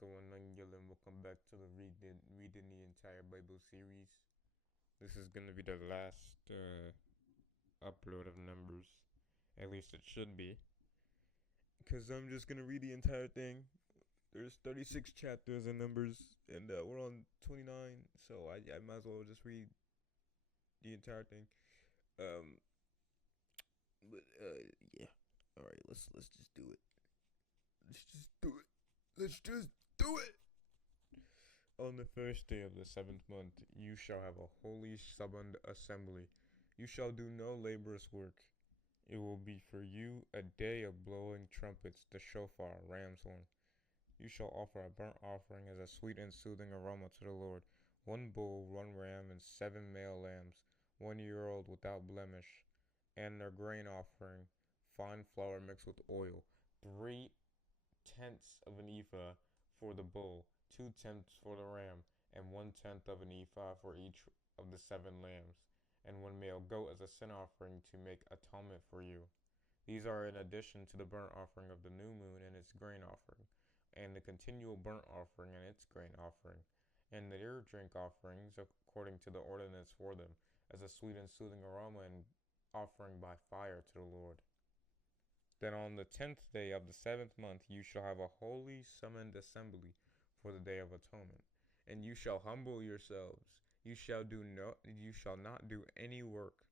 going on, y'all, and welcome back to the reading the entire Bible series. This is gonna be the last upload of Numbers, at least it should be, because I'm just gonna read the entire thing. There's 36 chapters in Numbers, and we're on 29, so I might as well just read the entire thing. Um, yeah. All right, let's just do it. Let's just do it. Let's just do it. On the first day of the 7th month, you shall have a holy summoned assembly. You shall do no laborious work. It will be for you a day of blowing trumpets, the shofar, ram's horn. You shall offer a burnt offering as a sweet and soothing aroma to the Lord. 1 bull, 1 ram, and 7 male lambs, 1 year old without blemish, and their grain offering, fine flour mixed with oil, 3/10 of an ephah for the bull, 2/10 for the ram, and 1/10 of an ephah for each of the 7 lambs, and 1 male goat as a sin offering to make atonement for you. These are in addition to the burnt offering of the new moon and its grain offering, and the continual burnt offering and its grain offering, and their drink offerings according to the ordinance for them, as a sweet and soothing aroma and offering by fire to the Lord. Then on the 10th day of the 7th month you shall have a holy summoned assembly for the day of atonement, and you shall humble yourselves. You shall not do any work.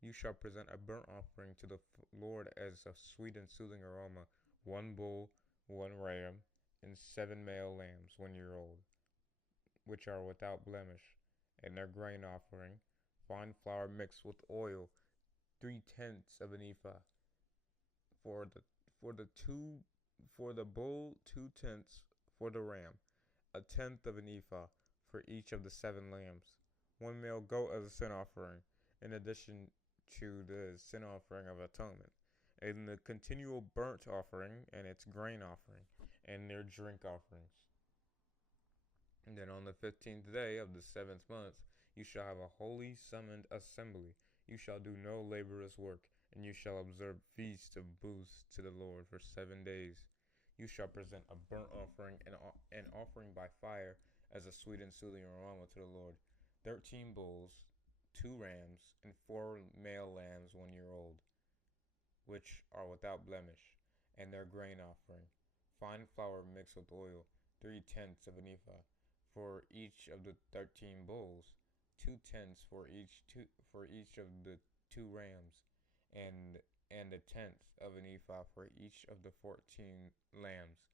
You shall present a burnt offering to the Lord as a sweet and soothing aroma, 1 bull, 1 ram, and 7 male lambs, 1 year old, which are without blemish, and their grain offering, fine flour mixed with oil, 3/10 of an ephah for the for the two for the bull, 2/10 for the ram, 1/10 of an ephah for each of the 7 lambs, 1 male goat as a sin offering, in addition to the sin offering of atonement, and the continual burnt offering and its grain offering, and their drink offerings. And then on the 15th day of the 7th month you shall have a holy summoned assembly. You shall do no laborious work, and you shall observe feasts of booths to the Lord for 7 days. You shall present a burnt offering and an offering by fire as a sweet and soothing aroma to the Lord. 13 bulls, 2 rams, and 4 male lambs, 1 year old, which are without blemish, and their grain offering, fine flour mixed with oil, 3/10 of an ephah for each of the 13 bulls, 2/10 for each of the 2 rams, and 1/10 of an ephah for each of the 14 lambs.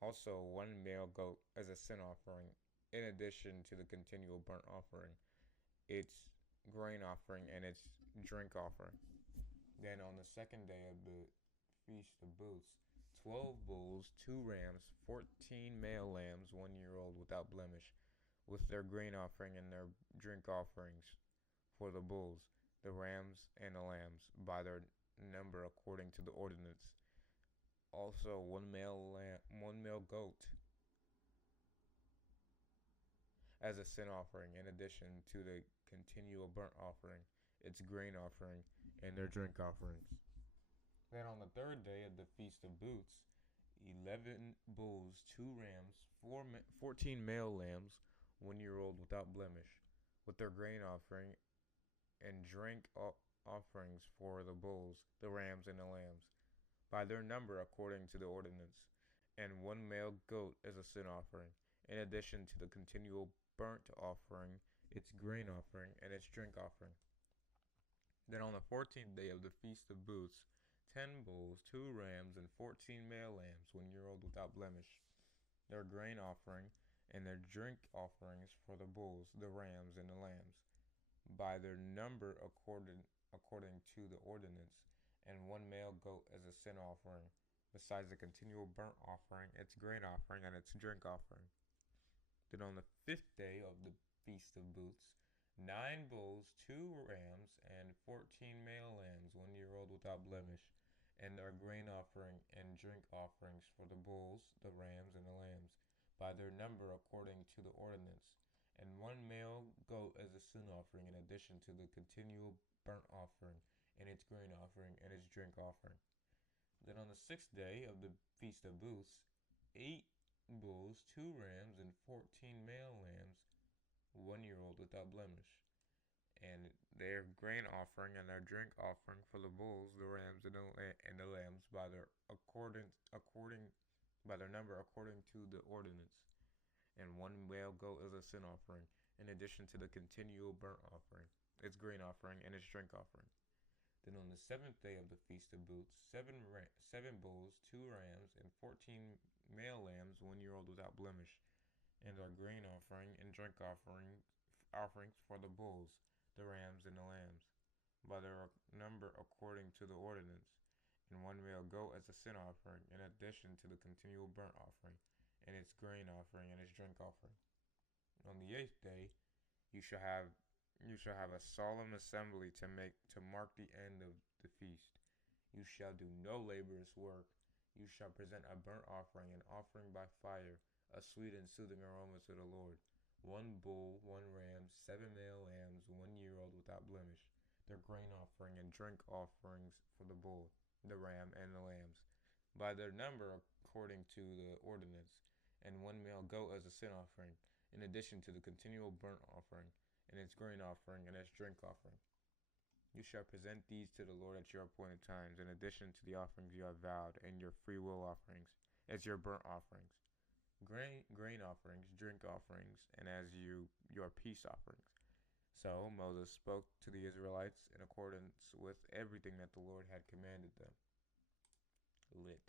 Also 1 male goat as a sin offering, in addition to the continual burnt offering, its grain offering, and its drink offering. Then on the second day of the Feast of Booths, 12 bulls, 2 rams, 14 male lambs, 1 year old without blemish, with their grain offering and their drink offerings for the bulls, the rams, and the lambs, by their number according to the ordinance. Also 1 male goat as a sin offering, in addition to the continual burnt offering, its grain offering, and their drink offerings. Then on the third day of the Feast of Booths, 11 bulls, 2 rams, 14 male lambs, 1 year old without blemish, with their grain offering and drink offerings for the bulls, the rams, and the lambs, by their number according to the ordinance, and 1 male goat as a sin offering, in addition to the continual burnt offering, its grain offering, and its drink offering. Then on the 14th day of the Feast of Booths, 10 bulls, 2 rams, and 14 male lambs, 1 year old without blemish, their grain offering, and their drink offerings for the bulls, the rams, and the lambs, by their number according to the ordinance, and 1 male goat as a sin offering, besides the continual burnt offering, its grain offering, and its drink offering. Then on the 5th day of the Feast of Booths, 9 bulls, 2 rams, and 14 male lambs, 1 year old without blemish, and their grain offering and drink offerings for the bulls, the rams, and the lambs, by their number according to the ordinance, and 1 male goat as a sin offering, in addition to the continual burnt offering, and its grain offering, and its drink offering. Then on the 6th day of the Feast of Booths, 8 bulls, 2 rams, and 14 male lambs, 1 year old without blemish. And their grain offering and their drink offering for the bulls, the rams, and the lambs according by their number according to the ordinance. And one male goat as a sin offering, in addition to the continual burnt offering, its grain offering, and its drink offering. Then on the 7th day of the Feast of Booths, seven bulls, 2 rams, and 14 male lambs, 1 year old without blemish, and our grain offering and drink offerings for the bulls, the rams, and the lambs, by their number according to the ordinance, and one male goat as a sin offering, in addition to the continual burnt offering, and its grain offering and its drink offering. On the 8th day you shall have a solemn assembly to mark the end of the feast. You shall do no laborious work. You shall present a burnt offering, an offering by fire, a sweet and soothing aroma to the Lord. 1 bull, 1 ram, 7 male lambs, 1 year old without blemish. Their grain offering and drink offerings for the bull, the ram, and the lambs, by their number according to the ordinance, and one male goat as a sin offering, in addition to the continual burnt offering, and its grain offering, and its drink offering. You shall present these to the Lord at your appointed times, in addition to the offerings you have vowed, and your freewill offerings, as your burnt offerings, grain offerings, drink offerings, and as your peace offerings. So Moses spoke to the Israelites in accordance with everything that the Lord had commanded them. Lit.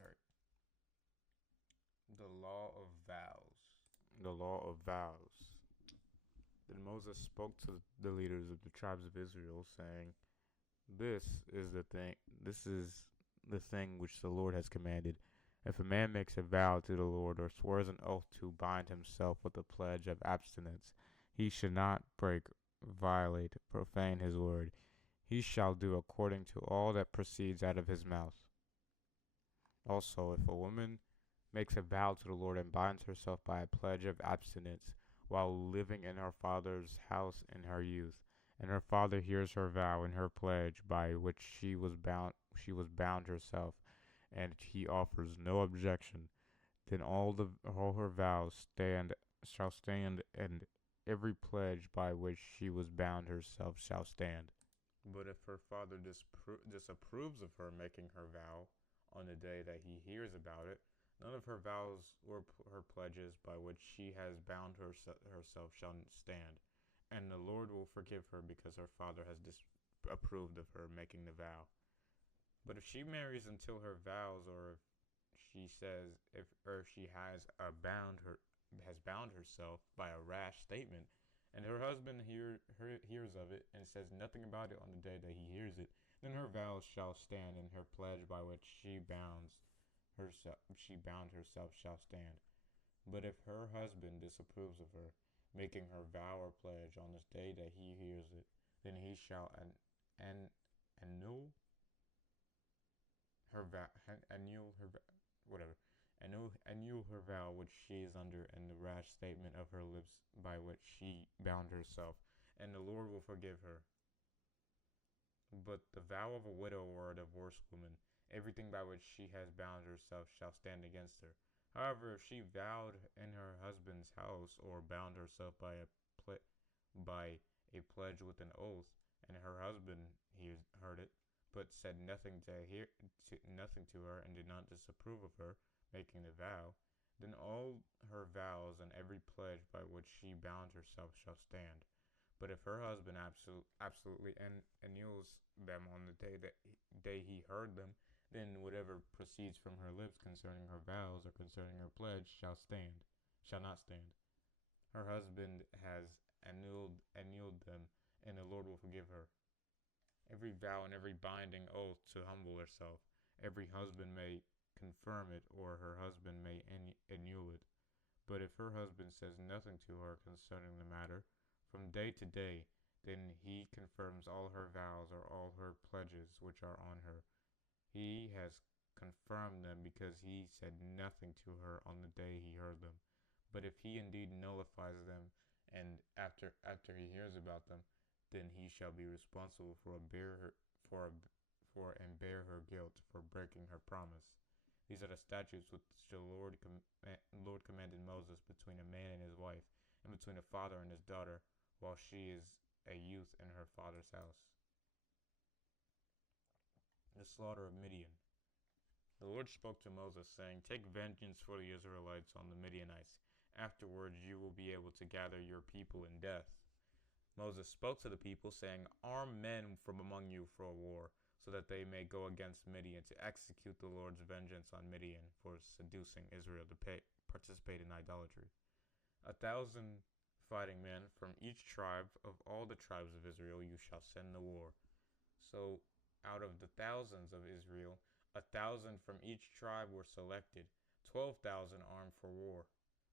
Alright. The law of vows. The law of vows. Then Moses spoke to the leaders of the tribes of Israel, saying, This is the thing which the Lord has commanded. If a man makes a vow to the Lord, or swears an oath to bind himself with a pledge of abstinence, he should not break, violate, profane his word. He shall do according to all that proceeds out of his mouth. Also, if a woman makes a vow to the Lord and binds herself by a pledge of abstinence while living in her father's house in her youth, and her father hears her vow and her pledge by which she was bound herself, and he offers no objection, then all her vows shall stand, and every pledge by which she was bound herself shall stand. But if her father disapproves of her making her vow on the day that he hears about it, none of her vows or her pledges by which she has bound herself shall stand, and the Lord will forgive her because her father has disapproved of her making the vow. But if she marries until her vows, or if she has bound herself by a rash statement, and her husband hears of it and says nothing about it on the day that he hears it, then her vows shall stand, and her pledge by which she bound herself shall stand. But if her husband disapproves of her making her vow or pledge on the day that he hears it, then he shall annul her vow, annul her vow which she is under, and the rash statement of her lips by which she bound herself, and the Lord will forgive her. But the vow of a widow or a divorced woman, everything by which she has bound herself shall stand against her. However, if she vowed in her husband's house, or bound herself by a pledge with an oath, and her husband heard it, but said nothing to her, and did not disapprove of her making the vow, then all her vows and every pledge by which she bound herself shall stand. But if her husband absolutely annuls them on the day he heard them, then whatever proceeds from her lips concerning her vows or concerning her pledge shall not stand. Her husband has annulled them, and the Lord will forgive her. Every vow and every binding oath to humble herself, every husband may confirm it, or her husband may annul it. But if her husband says nothing to her concerning the matter, from day to day, then he confirms all her vows or all her pledges which are on her. He has confirmed them because he said nothing to her on the day he heard them. But if he indeed nullifies them, and after he hears about them, then he shall be responsible and bear her guilt for breaking her promise. These are the statutes which the Lord commanded Moses between a man and his wife, and between a father and his daughter, while she is a youth in her father's house. The slaughter of Midian. The Lord spoke to Moses, saying, "Take vengeance for the Israelites on the Midianites. Afterwards you will be able to gather your people in death." Moses spoke to the people, saying, "Arm men from among you for a war, so that they may go against Midian to execute the Lord's vengeance on Midian for seducing Israel to participate in idolatry. 1,000 fighting men from each tribe of all the tribes of Israel you shall send to war." So out of the thousands of Israel, 1,000 from each tribe were selected, 12,000 armed for war.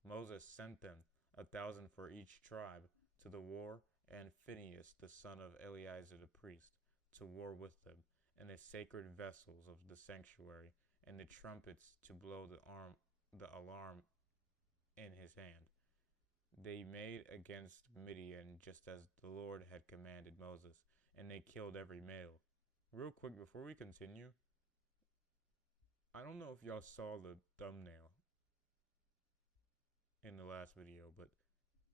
Moses sent them, 1,000 for each tribe, to the war, and Phinehas, the son of Eleazar the priest, to war with them, and the sacred vessels of the sanctuary, and the trumpets to blow the alarm in his hand. They made against Midian just as the Lord had commanded Moses, and they killed every male. Real quick, before we continue, I don't know if y'all saw the thumbnail in the last video, but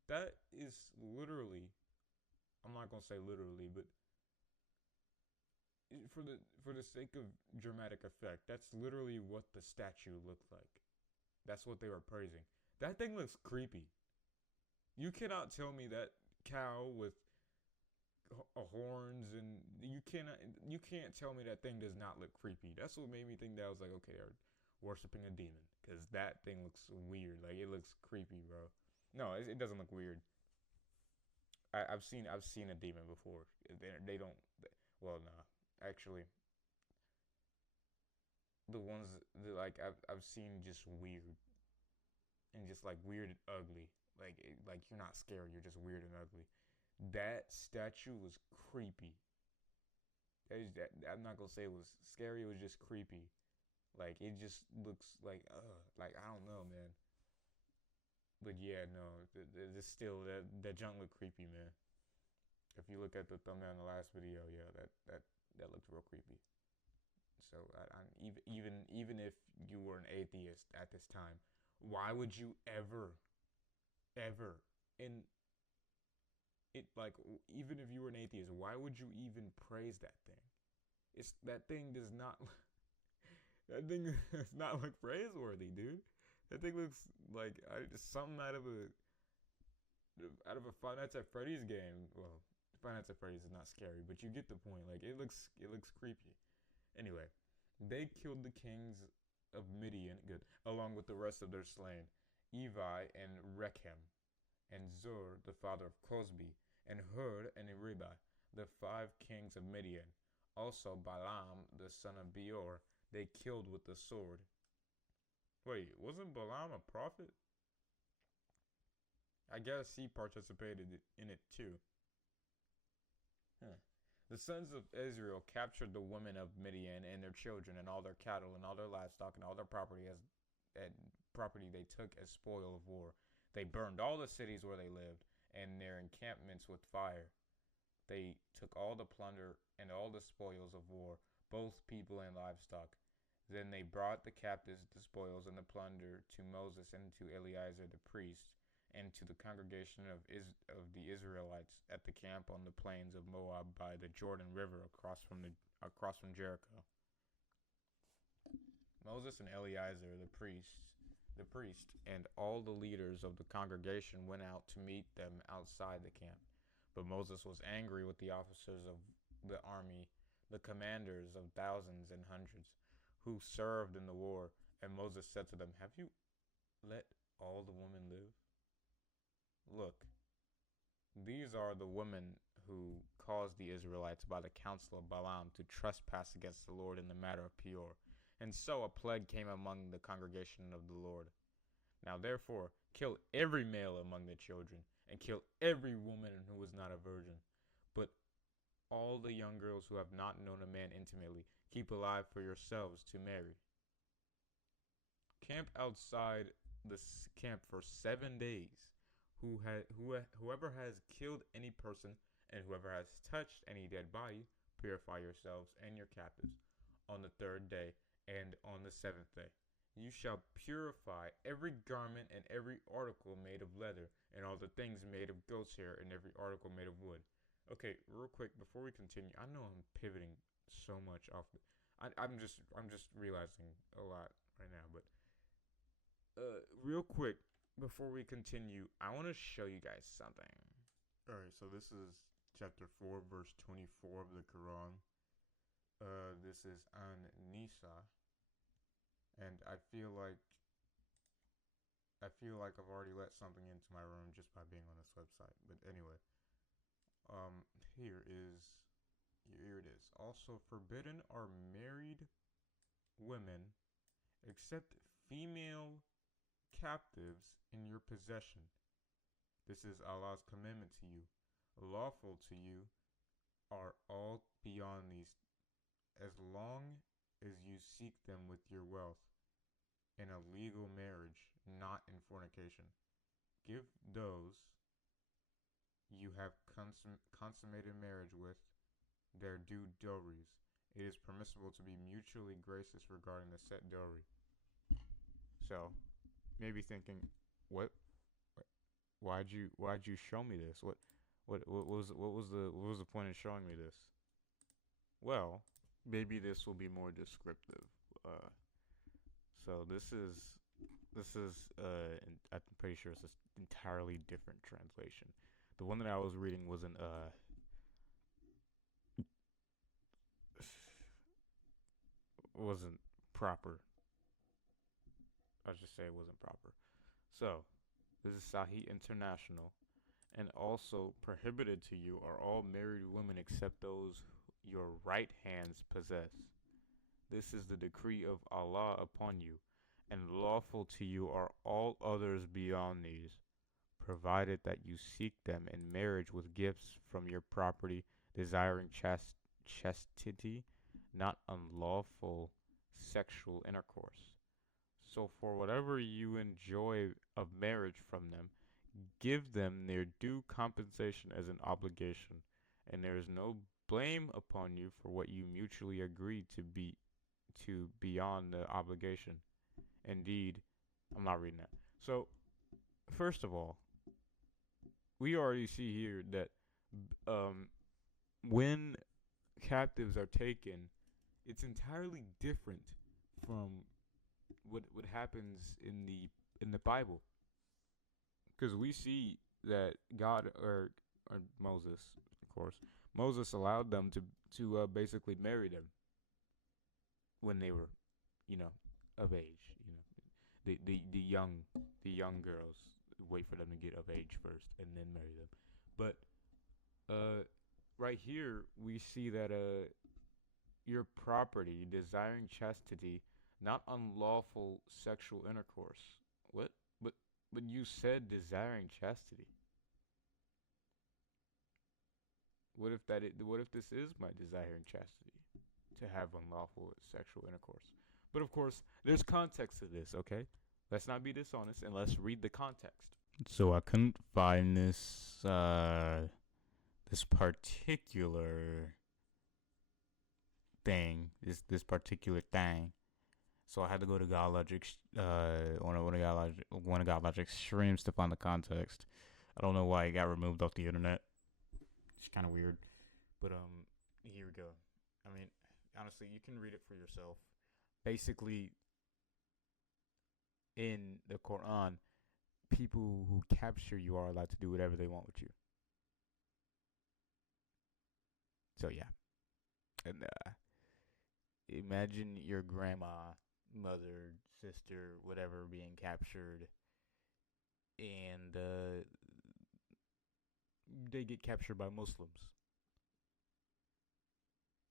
that is literally, I'm not going to say literally, but for the sake of dramatic effect, that's literally what the statue looked like. That's what they were praising. That thing looks creepy. You cannot tell me that cow with horns, and you can't tell me that thing does not look creepy. That's what made me think that. I was like, okay, they're worshiping a demon, because that thing looks weird. Like, it looks creepy, bro. No, it doesn't look weird. I've seen a demon before. They don't. Well, nah. Actually, the ones that, like, I've seen just weird, and just like weird and ugly. Like you're not scary. You're just weird and ugly. That statue was creepy. I'm not gonna say it was scary. It was just creepy. Like, it just looks like I don't know, man. But yeah, no, still that junk looked creepy, man. If you look at the thumbnail in the last video, yeah, that looked real creepy. So even if you were an atheist at this time, why would you ever in it, like, even if you were an atheist, why would you even praise that thing? That thing does not that thing does not look praiseworthy, dude. That thing looks like something out of a Five Nights at Freddy's game. Well, Five Nights at Freddy's is not scary, but you get the point. Like, it looks creepy. Anyway, they killed the kings of Midian, good, along with the rest of their slain, Evi and Rechem, and Zur, the father of Cosbi, and Hur and Eribai, the 5 kings of Midian. Also Balaam, the son of Beor, they killed with the sword. Wait, wasn't Balaam a prophet? I guess he participated in it too. Huh. The sons of Israel captured the women of Midian and their children and all their cattle and all their livestock and all their property property they took as spoil of war. They burned all the cities where they lived and their encampments with fire. They took all the plunder and all the spoils of war, both people and livestock. Then they brought the captives, the spoils, and the plunder to Moses and to Eleazar the priest, and to the congregation of the Israelites at the camp on the plains of Moab by the Jordan River across from Jericho. Moses and Eleazar the priest, and all the leaders of the congregation went out to meet them outside the camp. But Moses was angry with the officers of the army, the commanders of thousands and hundreds, who served in the war. And Moses said to them, "Have you let all the women live? Look, these are the women who caused the Israelites by the counsel of Balaam to trespass against the Lord in the matter of Peor. And so a plague came among the congregation of the Lord. Now therefore, kill every male among the children, and kill every woman who is not a virgin. But all the young girls who have not known a man intimately, keep alive for yourselves to marry. Camp outside the camp for 7 days. Whoever has killed any person and whoever has touched any dead body, purify yourselves and your captives on the 3rd day and on the 7th day. You shall purify every garment and every article made of leather, and all the things made of goat's hair, and every article made of wood. Okay, real quick before we continue, I know I'm pivoting so much off. I'm just realizing a lot right now, but real quick before we continue, I want to show you guys something. All right, so this is chapter 4, verse 24 of the Quran. This is on Nisa, and I feel like I've already let something into my room just by being on this website. But anyway, um, here is here it is. Also forbidden are married women, except female captives in your possession. This is Allah's commandment to you. Lawful to you are all beyond these, as long as you seek them with your wealth in a legal marriage, not in fornication. Give those you have consummated marriage with their due dowries. It is permissible to be mutually gracious regarding the set dowry. So, maybe thinking, what? Why'd you show me this? What was the point in showing me this? Well, maybe this will be more descriptive. Uh, so I'm pretty sure it's an entirely different translation. The one that I was reading wasn't proper. I'll just say it wasn't proper. So, this is Sahih International. And also prohibited to you are all married women except those your right hands possess. This is the decree of Allah upon you, and lawful to you are all others beyond these, provided that you seek them in marriage with gifts from your property, desiring chastity, not unlawful sexual intercourse. So, for whatever you enjoy of marriage from them, give them their due compensation as an obligation, and there is no blame upon you for what you mutually agreed to beyond the obligation. Indeed, I'm not reading that. So, first of all, we already see here that um, when captives are taken, it's entirely different from what happens in the Bible, because we see that God or Moses, of course, Moses allowed them to basically marry them when they were, you know, of age. You know, the young girls wait for them to get of age first and then marry them. But right here we see that your property, desiring chastity, not unlawful sexual intercourse. What? But but you said desiring chastity. What if this is my desiring chastity, to have unlawful sexual intercourse? But of course, there's context to this, okay? Let's not be dishonest and let's read the context. So I couldn't find this particular this particular thing. So I had to go to God Logic, one of God Logic's streams to find the context. I don't know why it got removed off the internet. It's kind of weird, but here we go. I mean, honestly, you can read it for yourself. Basically, in the Quran, people who capture you are allowed to do whatever they want with you. So yeah, and imagine your grandma, mother, sister, whatever being captured, and they get captured by Muslims.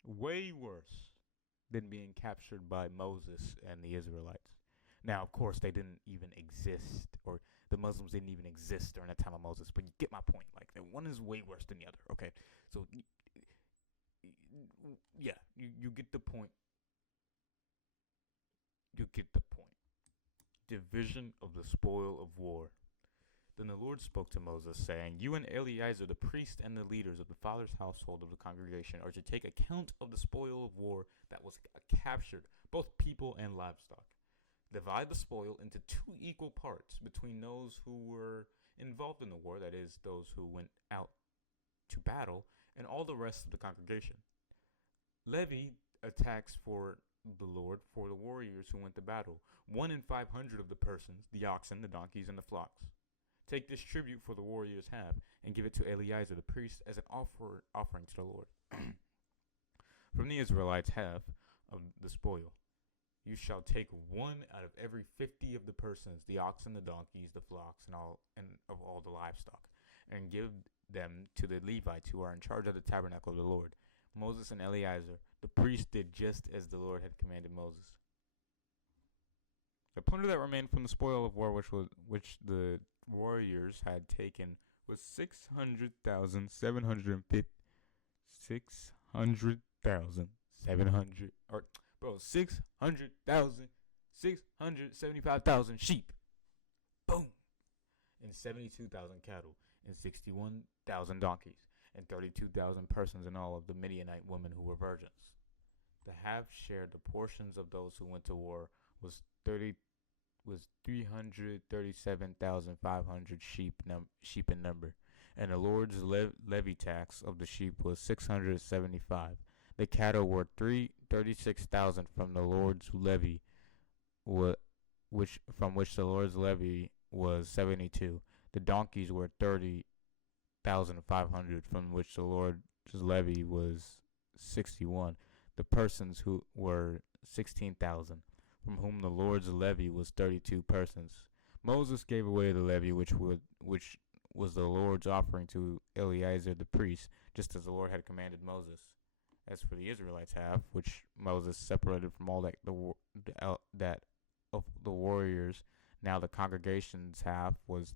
Way worse than being captured by Moses and the Israelites. Now, of course, they didn't even exist, or the Muslims didn't even exist during the time of Moses, but you get my point. Like, the one is way worse than the other, okay? So, yeah, you get the point. You get the point. Division of the spoil of war. Then the Lord spoke to Moses, saying, You and Eleazar, the priest and the leaders of the father's household of the congregation, are to take account of the spoil of war that was captured, both people and livestock. Divide the spoil into 2 equal parts between those who were involved in the war, that is, those who went out to battle, and all the rest of the congregation. Levy a tax for the Lord for the warriors who went to battle, 1 in 500 of the persons, the oxen, the donkeys, and the flocks. Take this tribute for the warriors have, and give it to Eleazar the priest as an offering to the Lord. From the Israelites have of the spoil. You shall take 1 out of every 50 of the persons, the oxen, the donkeys, the flocks, and of all the livestock, and give them to the Levites who are in charge of the tabernacle of the Lord. Moses and Eleazar, the priest, did just as the Lord had commanded Moses. The plunder that remained from the spoil of war, which the warriors had taken, was 600,750. 675,000 sheep. Boom. And 72,000 cattle, and 61,000 donkeys, and 32,000 persons in all of the Midianite women who were virgins. The half shared the portions of those who went to war was 337,500 sheep in number, and the Lord's levy tax of the sheep was 675. The cattle were 36,000 from the Lord's levy, which the Lord's levy was 72. The donkeys were 30,500, from which the Lord's levy was 61. The persons who were 16,000, from whom the Lord's levy was 32 persons. Moses gave away the levy which was the Lord's offering to Eleazar the priest, just as the Lord had commanded Moses. As for the Israelites' half, which Moses separated from all that of the warriors, now the congregation's half was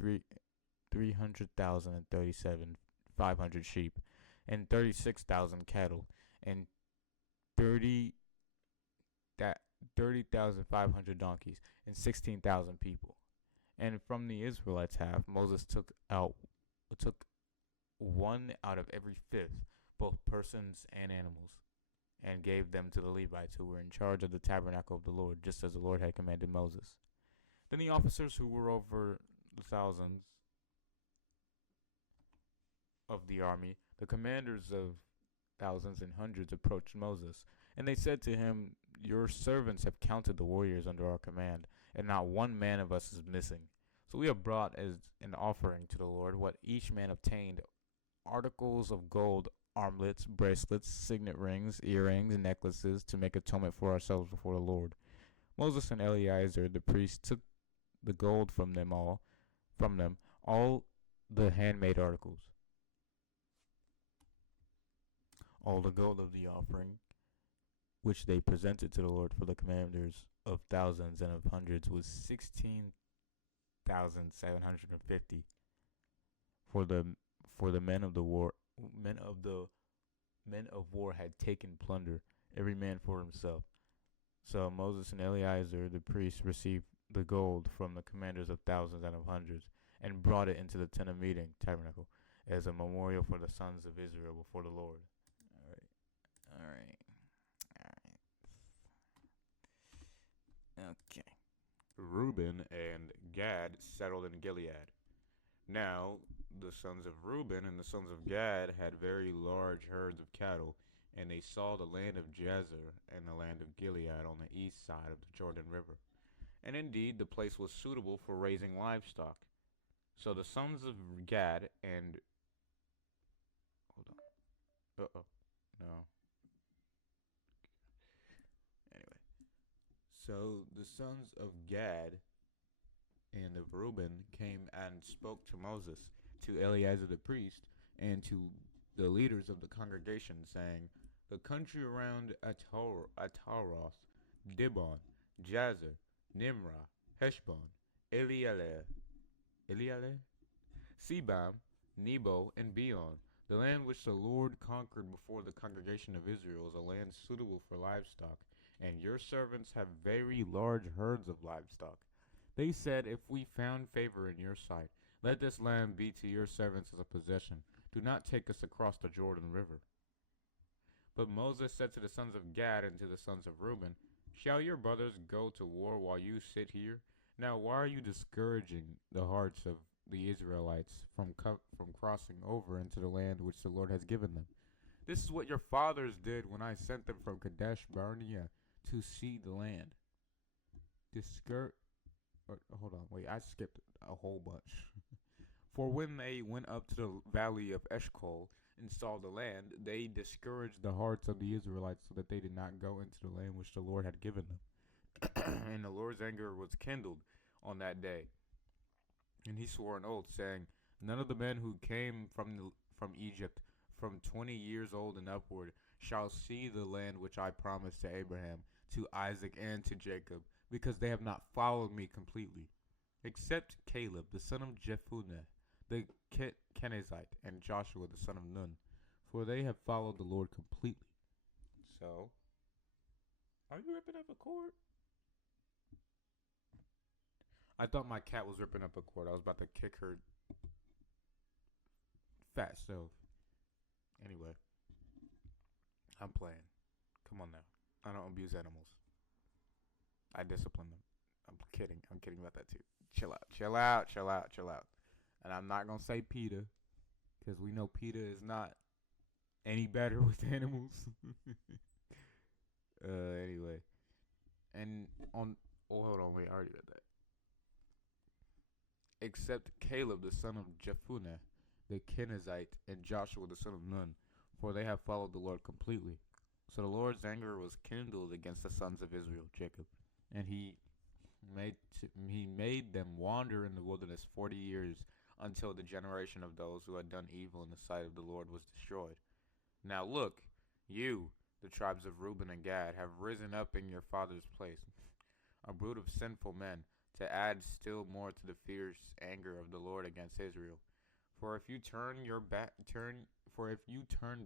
300,037,500 sheep, and 36,000 cattle, and 30,500 donkeys, and 16,000 people. And from the Israelites' half, Moses took 1 out of every 5, both persons and animals, and gave them to the Levites who were in charge of the tabernacle of the Lord, just as the Lord had commanded Moses. Then the officers who were over the thousands of the army, the commanders of thousands and hundreds, approached Moses, and they said to him, "Your servants have counted the warriors under our command, and not one man of us is missing. So we have brought as an offering to the Lord what each man obtained: articles of gold, armlets, bracelets, signet rings, earrings, and necklaces, to make atonement for ourselves before the Lord." Moses and Eleazar the priest took the gold from them, all the handmade articles, all the gold of the offering, which they presented to the Lord for the commanders of thousands and of hundreds, was 16,750. For the men of war had taken plunder, every man for himself. So Moses and Eleazar the priest received the gold from the commanders of thousands and of hundreds, and brought it into the tent of meeting, tabernacle, as a memorial for the sons of Israel before the Lord. All right. Okay. Reuben and Gad settled in Gilead. Now the sons of Reuben and the sons of Gad had very large herds of cattle, and they saw the land of Jazer and the land of Gilead on the east side of the Jordan River. And indeed, the place was suitable for raising livestock. So the sons of Gad and... Hold on. No. Anyway. So the sons of Gad and of Reuben came and spoke to Moses, to Eleazar the priest, and to the leaders of the congregation, saying, "The country around Ataroth, Dibon, Jazer, Nimrah, Heshbon, Elealeh, Sebam, Nebo, and Beon, the land which the Lord conquered before the congregation of Israel, is a land suitable for livestock, and your servants have very large herds of livestock. They said, if we found favor in your sight, let this land be to your servants as a possession. Do not take us across the Jordan River." But Moses said to the sons of Gad and to the sons of Reuben, Shall your brothers go to war while you sit here? Now, why are you discouraging the hearts of the Israelites from crossing over into the land which the Lord has given them? This is what your fathers did when I sent them from Kadesh Barnea to see the land. Hold on, wait, I skipped a whole bunch. For when they went up to the valley of Eshcol and saw the land, they discouraged the hearts of the Israelites so that they did not go into the land which the Lord had given them. And the Lord's anger was kindled on that day. And he swore an oath, saying, none of the men who came from Egypt from 20 years old and upward shall see the land which I promised to Abraham, to Isaac, and to Jacob, because they have not followed me completely, except Caleb the son of Jephunneh, the Kenizzite, and Joshua the son of Nun, for they have followed the Lord completely. So, are you ripping up a cord? I thought my cat was ripping up a cord. I was about to kick her fat self. Anyway, I'm playing. Come on now. I don't abuse animals. I discipline them. I'm kidding. I'm kidding about that too. Chill out. Chill out. Chill out. Chill out. And I'm not going to say PETA, because we know PETA is not any better with animals. Anyway. And hold on. Wait, I already read that. Except Caleb the son of Jephunneh, the Kenizzite, and Joshua the son of Nun, for they have followed the Lord completely. So the Lord's anger was kindled against the sons of Israel, Jacob, and he made them wander in the wilderness 40 years, until the generation of those who had done evil in the sight of the Lord was destroyed. Now look, you, the tribes of Reuben and Gad, have risen up in your father's place, a brood of sinful men, to add still more to the fierce anger of the Lord against Israel. For if you turn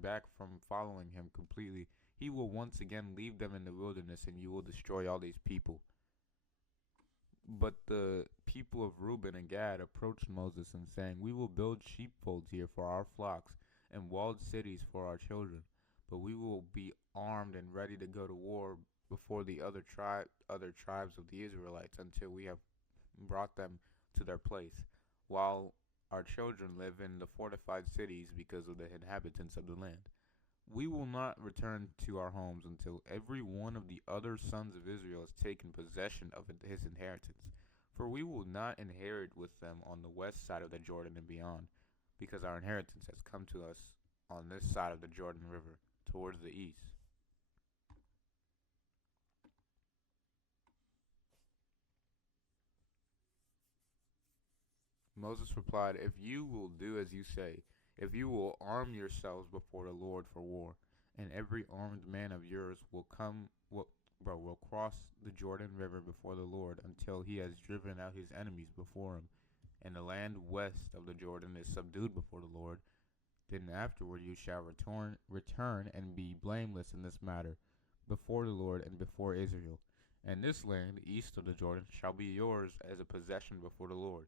back from following him completely, he will once again leave them in the wilderness, and you will destroy all these people. But the people of Reuben and Gad approached Moses and saying, we will build sheepfolds here for our flocks and walled cities for our children, but we will be armed and ready to go to war before the other tribes of the Israelites until we have brought them to their place, while our children live in the fortified cities because of the inhabitants of the land. We will not return to our homes until every one of the other sons of Israel has taken possession of his inheritance. For we will not inherit with them on the west side of the Jordan and beyond, because our inheritance has come to us on this side of the Jordan River, towards the east. Moses replied, if you will do as you say, if you will arm yourselves before the Lord for war, and every armed man of yours will cross the Jordan River before the Lord until he has driven out his enemies before him, and the land west of the Jordan is subdued before the Lord, then afterward you shall return and be blameless in this matter before the Lord and before Israel. And this land east of the Jordan shall be yours as a possession before the Lord.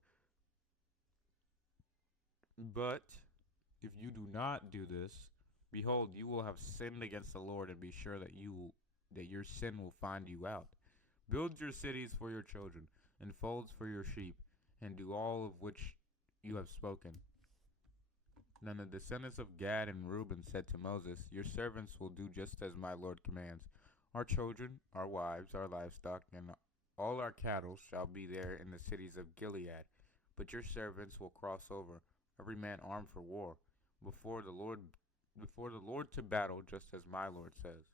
But if you do not do this, behold, you will have sinned against the Lord, and be sure that your sin will find you out. Build your cities for your children, and folds for your sheep, and do all of which you have spoken. Then the descendants of Gad and Reuben said to Moses, your servants will do just as my Lord commands. Our children, our wives, our livestock, and all our cattle shall be there in the cities of Gilead. But your servants will cross over, every man armed for war, before the Lord to battle, just as my Lord says.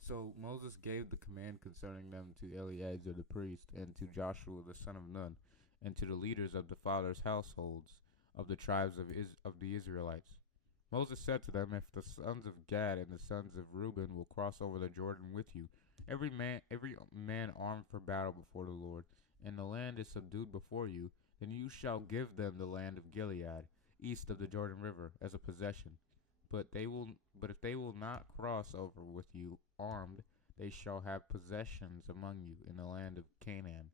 So Moses gave the command concerning them to Eleazar the priest, and to Joshua the son of Nun, and to the leaders of the fathers' households of the tribes of the Israelites. Moses said to them, if the sons of Gad and the sons of Reuben will cross over the Jordan with you, every man armed for battle before the Lord, and the land is subdued before you, then you shall give them the land of Gilead, east of the Jordan River, as a possession. But if they will not cross over with you armed, they shall have possessions among you in the land of Canaan,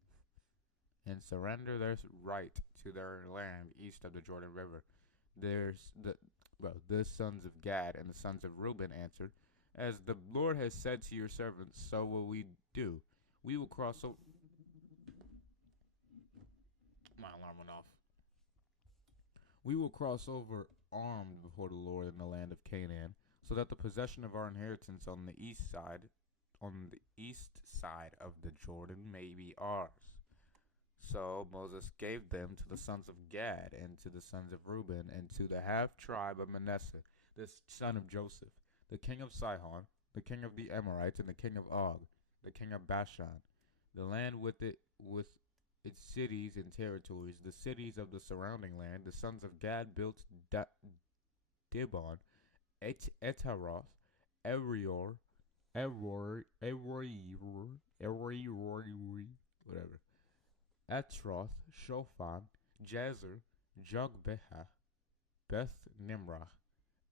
and surrender their right to their land east of the Jordan River. The sons of Gad and the sons of Reuben answered, "As the Lord has said to your servants, so will we do. We will cross over." My alarm went off. "We will cross over armed before the Lord in the land of Canaan, so that the possession of our inheritance on the east side of the Jordan may be ours." So Moses gave them to the sons of Gad and to the sons of Reuben and to the half tribe of Manasseh, the son of Joseph, the king of Sihon, the king of the Amorites, and the king of Og, the king of Bashan, the land with its cities and territories, the cities of the surrounding land. The sons of Gad built Dibon, Etaroth, Erior, whatever. Atroth, Shofan, Jazer, Jogbeha, Beth Nimrah,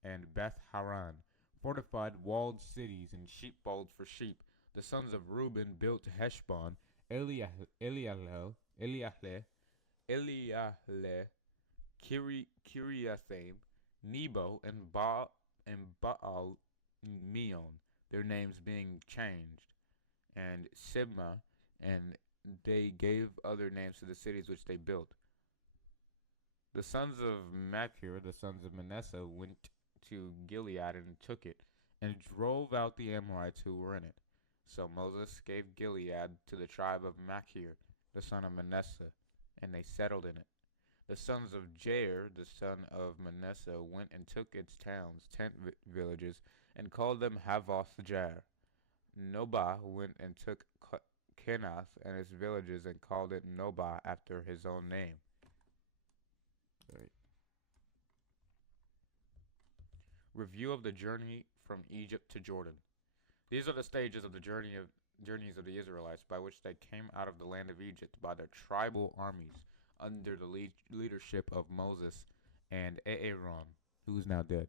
and Beth Haran, fortified walled cities and sheepfolds for sheep. The sons of Reuben built Heshbon, Eliahle, Kiriathaim, Nebo, and Baal Meon, their names being changed, and Sibmah, and they gave other names to the cities which they built. The sons of Machir, the sons of Manasseh, went to Gilead and took it, and drove out the Amorites who were in it. So Moses gave Gilead to the tribe of Machir, the son of Manasseh, and they settled in it. The sons of Jair, the son of Manasseh, went and took its towns, villages, and called them Havoth Jair. Nobah went and took Kenath and its villages and called it Nobah after his own name. Right. Review of the journey from Egypt to Jordan. These are the stages of the journeys of the Israelites by which they came out of the land of Egypt by their tribal armies under the leadership of Moses and Aaron, who is now dead.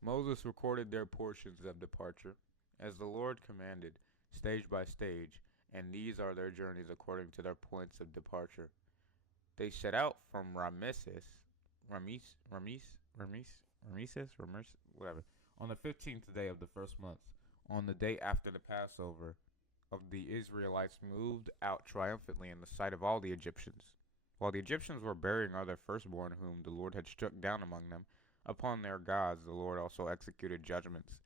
Moses recorded their portions of departure as the Lord commanded, stage by stage, and these are their journeys according to their points of departure. They set out from Rameses, whatever, on the 15th day of the first month, on the day after the Passover of the Israelites moved out triumphantly in the sight of all the Egyptians. While the Egyptians were burying all their firstborn whom the Lord had struck down among them, upon their gods the Lord also executed judgments.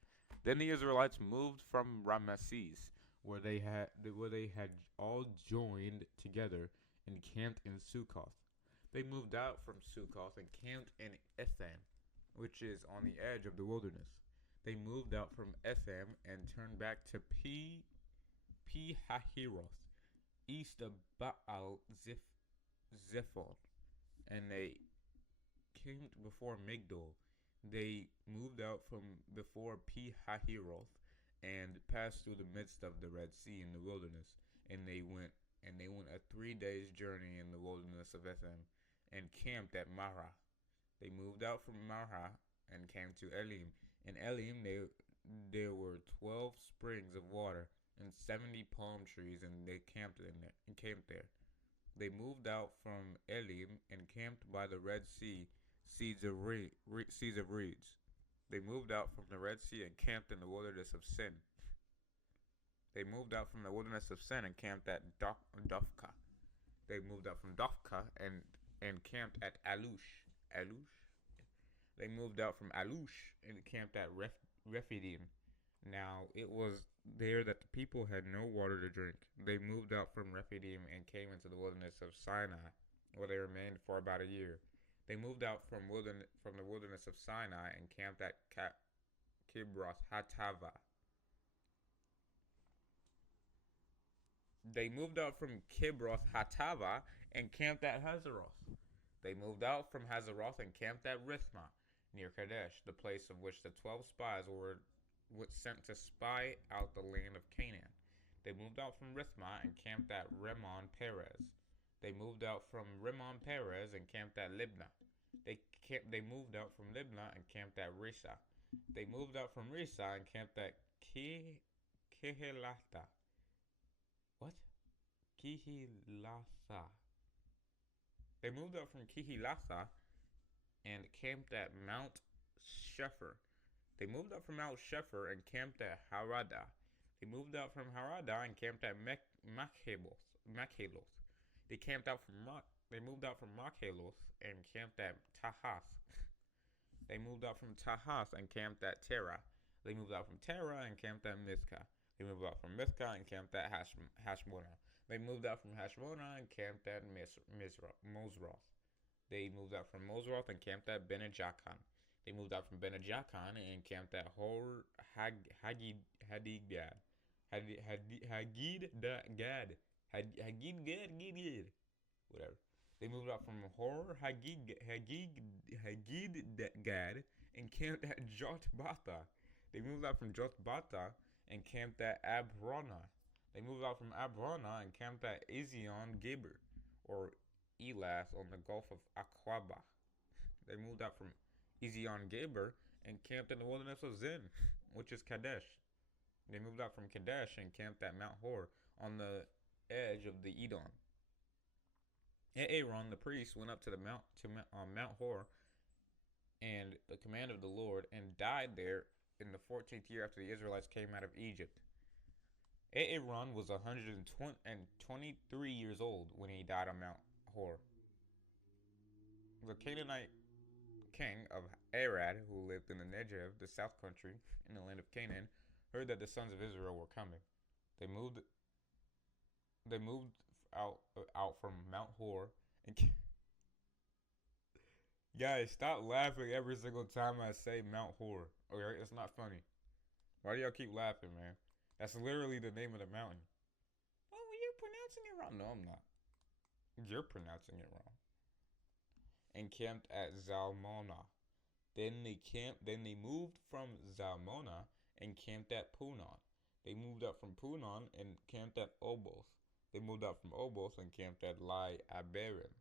Then the Israelites moved from Rameses, where they had all joined together and camped in Succoth. They moved out from Succoth and camped in Etham, which is on the edge of the wilderness. They moved out from Etham and turned back to Pi-hahiroth, east of Baal Zephon, and they camped before Migdol. They moved out from before Pi-hahiroth and passed through the midst of the Red Sea in the wilderness, and they went a 3 days journey in the wilderness of Etham, and camped at Marah. They moved out from Marah and came to Elim. In Elim there were 12 springs of water and 70 palm trees, and they camped there. They moved out from Elim and camped by the Red Sea, seas of reeds. They moved out from the Red Sea and camped in the wilderness of Sin. They moved out from the wilderness of Sin and camped at Dophka. They moved out from Dophka and camped at Alush. They moved out from Alush and camped at Rephidim. Now it was there that the people had no water to drink. They moved out from Rephidim and came into the wilderness of Sinai, where they remained for about a year. They moved out from the wilderness of Sinai and camped at Kibroth Hatava. They moved out from Kibroth Hatava and camped at Hazeroth. They moved out from Hazeroth and camped at Rithmah, near Kadesh, the place of which the 12 spies were sent to spy out the land of Canaan. They moved out from Rithmah and camped at Rimmon Perez. They moved out from Rimmon Perez and camped at Libnah. They moved out from Libnah and camped at Risa. They moved out from Risa and camped at Kihilata. What? Kihilatha. They moved out from Kihilatha and camped at Mount Shepher. They moved up from Mount Shepher and camped at Harada. They moved out from Harada and camped at Machhalos. They camped out from They moved out from Machhalos and camped at Tahas. They moved out from Tahas and camped at Terah. They moved out from Terah and camped at Mizkah. They moved out from Mizkah and camped at Hashmona. They moved out from Hashmona and camped at Mosroth. They moved out from Mosroth and camped at Benejakan. They moved out from Benejakan and camped at Hor Hadigad. Hagid Gad. Hagid Gad. Whatever. They moved out from Hor Hagid Gad and camped at Jotbatha. They moved out from Jotbatha and camped at Abrona. They moved out from Abrona and camped at Ezion Geber, or Elas, on the Gulf of Aqaba. They moved out from Ezion Geber and camped in the wilderness of Zin, which is Kadesh. They moved out from Kadesh and camped at Mount Hor on the edge of the Edom. Aaron the priest went up to Mount Hor and the command of the Lord and died there in the 14th year after the Israelites came out of Egypt. Aaron was 123 years old when he died on Mount Hor. The Canaanite king of Arad, who lived in the Negev, the south country, in the land of Canaan, heard that the sons of Israel were coming. They moved out from Mount Hor and guys, stop laughing every single time I say Mount Hor. Okay, it's not funny. Why do y'all keep laughing, man? That's literally the name of the mountain. Oh, you're pronouncing it wrong. No, I'm not. You're pronouncing it wrong. And camped at Zalmona. Then they moved from Zalmona and camped at Punon. They moved up from Punon and camped at Oboth. They moved up from Oboth and camped at Lai Abarim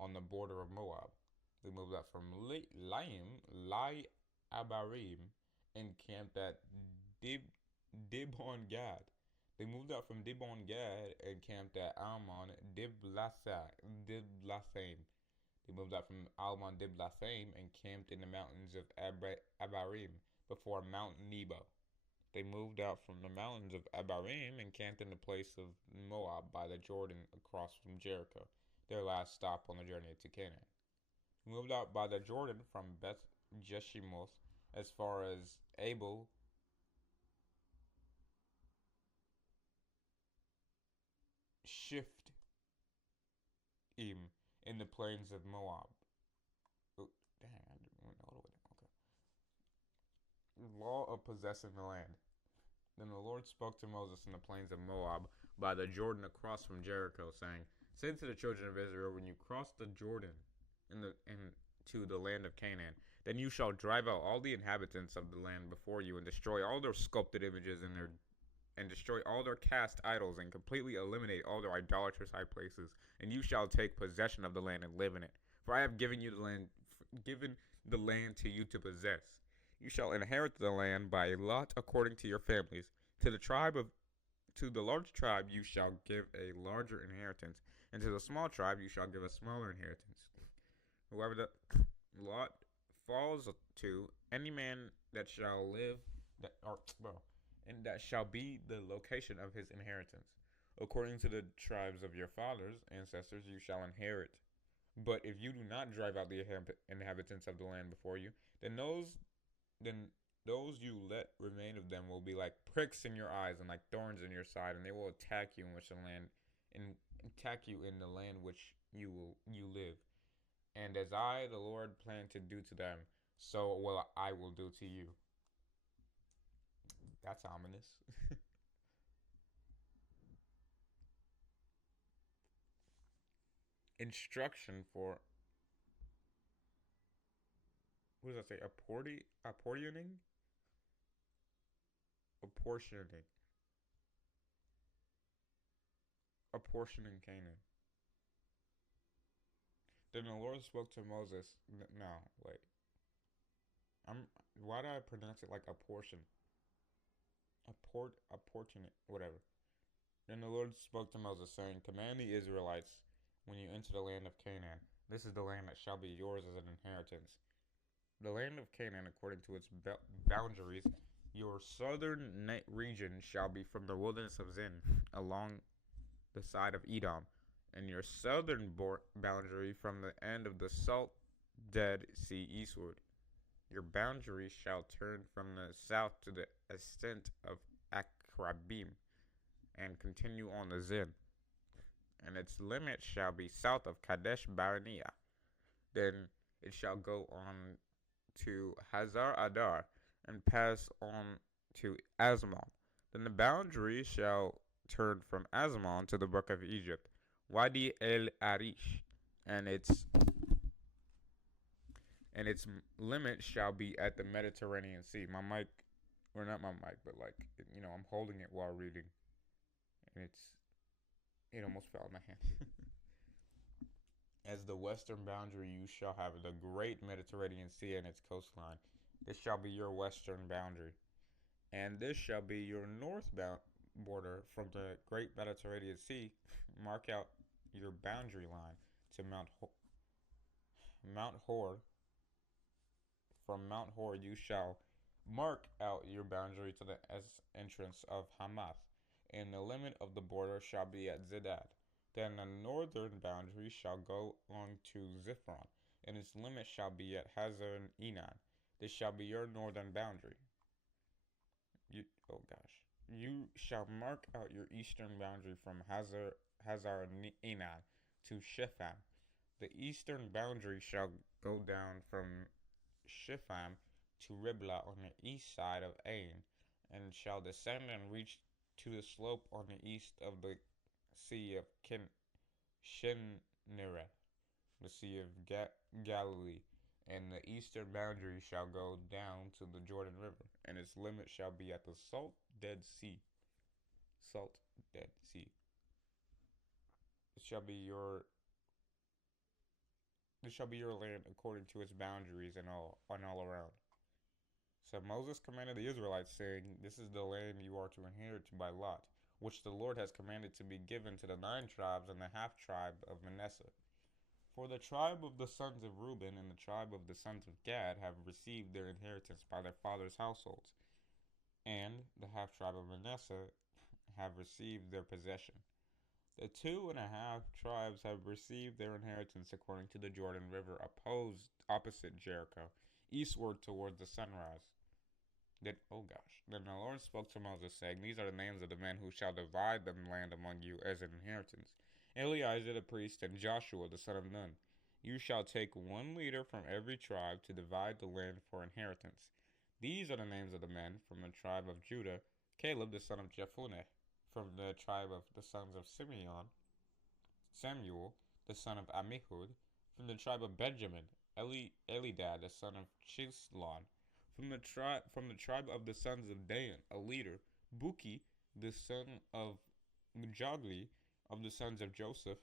on the border of Moab. They moved up from Lai Abarim, and camped at Dibon Gad. They moved out from Dibon Gad and camped at Almon Diblathaim. They moved out from Almon Diblathaim and camped in the mountains of Abarim before Mount Nebo. They moved out from the mountains of Abarim and camped in the place of Moab by the Jordan across from Jericho, their last stop on the journey to Canaan. They moved out by the Jordan from Beth Jeshimoth as far as Abel Shiftim in the plains of Moab. Oh, dang, I didn't know all the way down. Okay. Law of possessing the land. Then the Lord spoke to Moses in the plains of Moab by the Jordan across from Jericho, saying, "Say to the children of Israel, when you cross the Jordan into the land of Canaan, then you shall drive out all the inhabitants of the land before you and destroy all their sculpted images and destroy all their cast idols and completely eliminate all their idolatrous high places. And you shall take possession of the land and live in it. For I have given the land to you to possess. You shall inherit the land by lot according to your families. To the large tribe you shall give a larger inheritance, and to the small tribe you shall give a smaller inheritance. Whoever the lot falls to, any man that shall live, and that shall be the location of his inheritance. According to the tribes of your fathers' ancestors you shall inherit. But if you do not drive out the inhabitants of the land before you, then those you let remain of them will be like pricks in your eyes and like thorns in your side, and they will attack you in the land which you live. And as I, the Lord, plan to do to them, so I will do to you." That's ominous. Instruction for, what does that say? Apportioning? Apportioning Canaan. Then the Lord spoke to Moses. No, wait. Why do I pronounce it like apportion? Apportionate, whatever. Then the Lord spoke to Moses, saying, "Command the Israelites, when you enter the land of Canaan, this is the land that shall be yours as an inheritance. the land of Canaan according to its boundaries. Your southern region shall be from the wilderness of Zin along the side of Edom, and your southern boundary from the end of the salt Dead Sea eastward. Your boundary shall turn from the south to the ascent of Akrabim, and continue on the Zin, and its limit shall be south of Kadesh Barnea. Then it shall go on to Hazar Adar, and pass on to Asmon. Then the boundary shall turn from Asmon to the brook of Egypt, Wadi el Arish, and its limit shall be at the Mediterranean Sea. My mic, or not my mic, but like I'm holding it while reading, and it almost fell in my hand. As the western boundary, you shall have the great Mediterranean Sea and its coastline. This shall be your western boundary, and this shall be your northbound border from the great Mediterranean Sea. Mark out your boundary line to Mount Hor. From Mount Hor you shall mark out your boundary to the entrance of Hamath, and the limit of the border shall be at Zedad. Then the northern boundary shall go on to Ziphron, and its limit shall be at Hazar Enan. This shall be your northern boundary. Oh gosh. You shall mark out your eastern boundary from Hazar Enan to Shepham. The eastern boundary shall go down from Shepham to Riblah on the east side of Ain, and shall descend and reach to the slope on the east of the Sea of Shinnereth, the Sea of Galilee, and the eastern boundary shall go down to the Jordan River, and its limit shall be at the Dead Sea. Salt Dead Sea. It shall be your land according to its boundaries and all around. So Moses commanded the Israelites, saying, This is the land you are to inherit by lot, which the Lord has commanded to be given to the 9 tribes and the half tribe of Manasseh. For the tribe of the sons of Reuben and the tribe of the sons of Gad have received their inheritance by their fathers' households, and the half tribe of Manasseh have received their possession. The 2.5 tribes have received their inheritance according to the Jordan River, opposite Jericho, eastward toward the sunrise. Then the Lord spoke to Moses, saying, These are the names of the men who shall divide the land among you as an inheritance: Eleazar the priest and Joshua the son of Nun. You shall take 1 leader from every tribe to divide the land for inheritance. These are the names of the men from the tribe of Judah: Caleb the son of Jephunneh. From the tribe of the sons of Simeon, Samuel the son of Ammihud. From the tribe of Benjamin, Elidad the son of Chislon. From the tribe of the sons of Dan, a leader: Buki the son of Mujagli, of the sons of Joseph.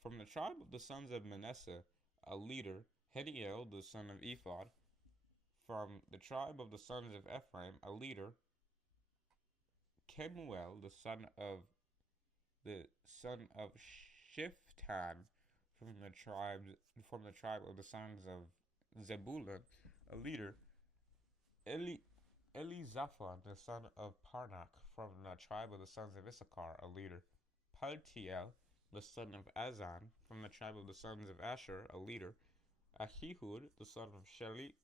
From the tribe of the sons of Manasseh, a leader: Hediel the son of Ephod. From the tribe of the sons of Ephraim, a leader: Kemuel the son of Shiftan. From the tribe of the sons of Zebulun, a leader: Elizaphan the son of Parnak. From the tribe of the sons of Issachar, a leader: Paltiel the son of Azan. From the tribe of the sons of Asher, a leader: Ahihud the son of Shelomi.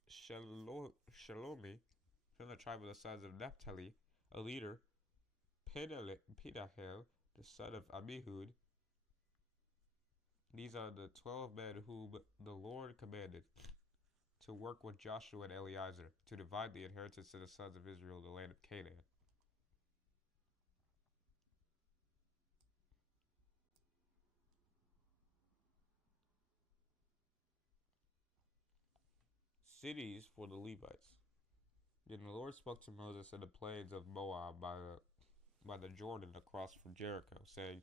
From the tribe of the sons of Naphtali, a leader: Pedahel the son of Ammihud. These are the 12 men whom the Lord commanded to work with Joshua and Eleazar to divide the inheritance to the sons of Israel, the land of Canaan. Cities for the Levites. Then the Lord spoke to Moses in the plains of Moab by the Jordan across from Jericho, saying,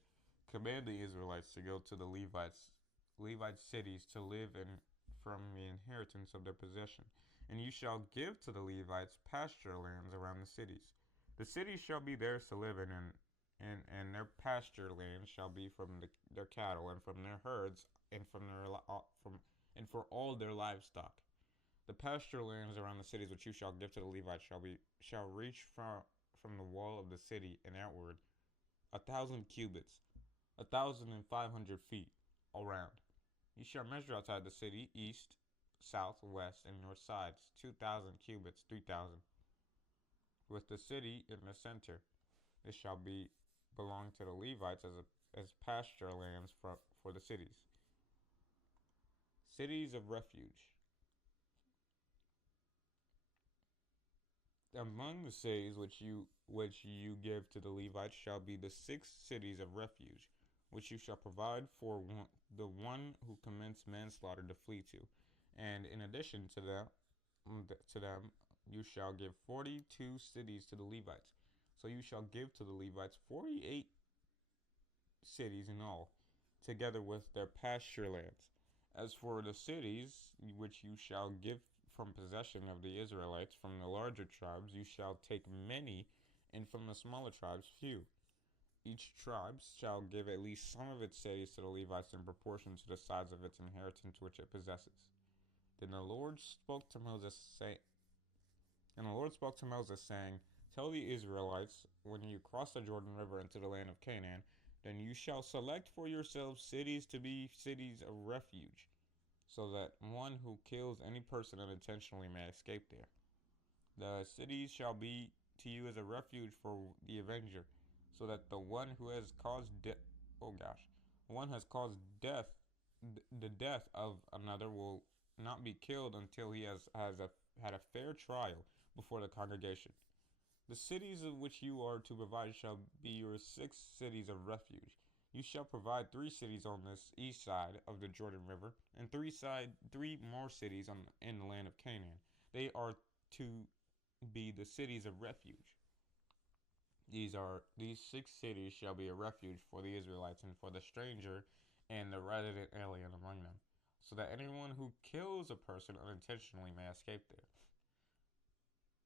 Command the Israelites to go to the Levite cities to live in from the inheritance of their possession, and you shall give to the Levites pasture lands around the cities. The cities shall be theirs to live in, and their pasture land shall be from their cattle and from their herds and for all their livestock. The pasture lands around the cities which you shall give to the Levites shall reach from the wall of the city and outward 1,000 cubits, 1,500 feet around. You shall measure outside the city east, south, west, and north sides 2,000 cubits, 3,000, with the city in the center. This shall be belong to the Levites as pasture lands for the cities. Cities of refuge. Among the cities which you give to the Levites shall be the 6 cities of refuge, which you shall provide for the one who commits manslaughter to flee to, and in addition to them you shall give 42 cities to the Levites. So you shall give to the Levites 48 cities in all, together with their pasture lands. As for the cities which you shall give from possession of the Israelites from the larger tribes, you shall take many, and from the smaller tribes few. Each tribe shall give at least some of its cities to the Levites in proportion to the size of its inheritance which it possesses. Then the Lord spoke to Moses, saying, Tell the Israelites, when you cross the Jordan River into the land of Canaan, then you shall select for yourselves cities to be cities of refuge, so that one who kills any person unintentionally may escape there. The cities shall be to you as a refuge for the avenger, so that the one who has caused the death of another will not be killed until he had a fair trial before the congregation. The cities of which you are to provide shall be your 6 cities of refuge. You shall provide 3 cities on this east side of the Jordan River, and 3 more cities in the land of Canaan. They are to be the cities of refuge. These 6 cities shall be a refuge for the Israelites and for the stranger and the resident alien among them, so that anyone who kills a person unintentionally may escape there.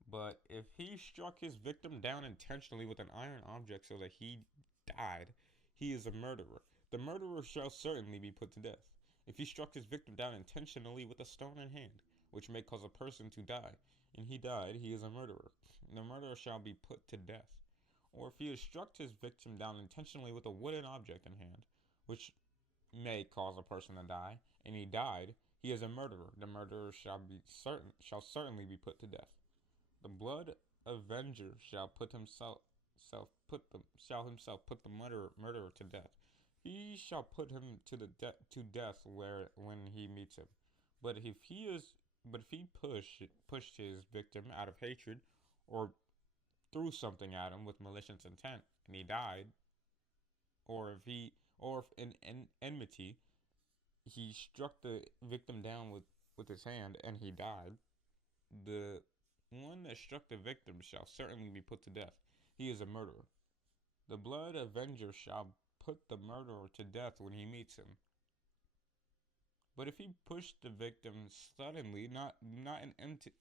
But if he struck his victim down intentionally with an iron object so that he died, he is a murderer. The murderer shall certainly be put to death. If he struck his victim down intentionally with a stone in hand, which may cause a person to die, and he died, he is a murderer. The murderer shall be put to death. Or if he has struck his victim down intentionally with a wooden object in hand, which may cause a person to die, and he died, he is a murderer. The murderer shall certainly be put to death. The blood avenger shall himself put the murderer to death. He shall put him to death when he meets him. But if he pushed his victim out of hatred, or threw something at him with malicious intent, and he died, or if in enmity he struck the victim down with his hand and he died, the one that struck the victim shall certainly be put to death. He is a murderer. The blood avenger shall put the murderer to death when he meets him. But if he pushed the victim suddenly, not in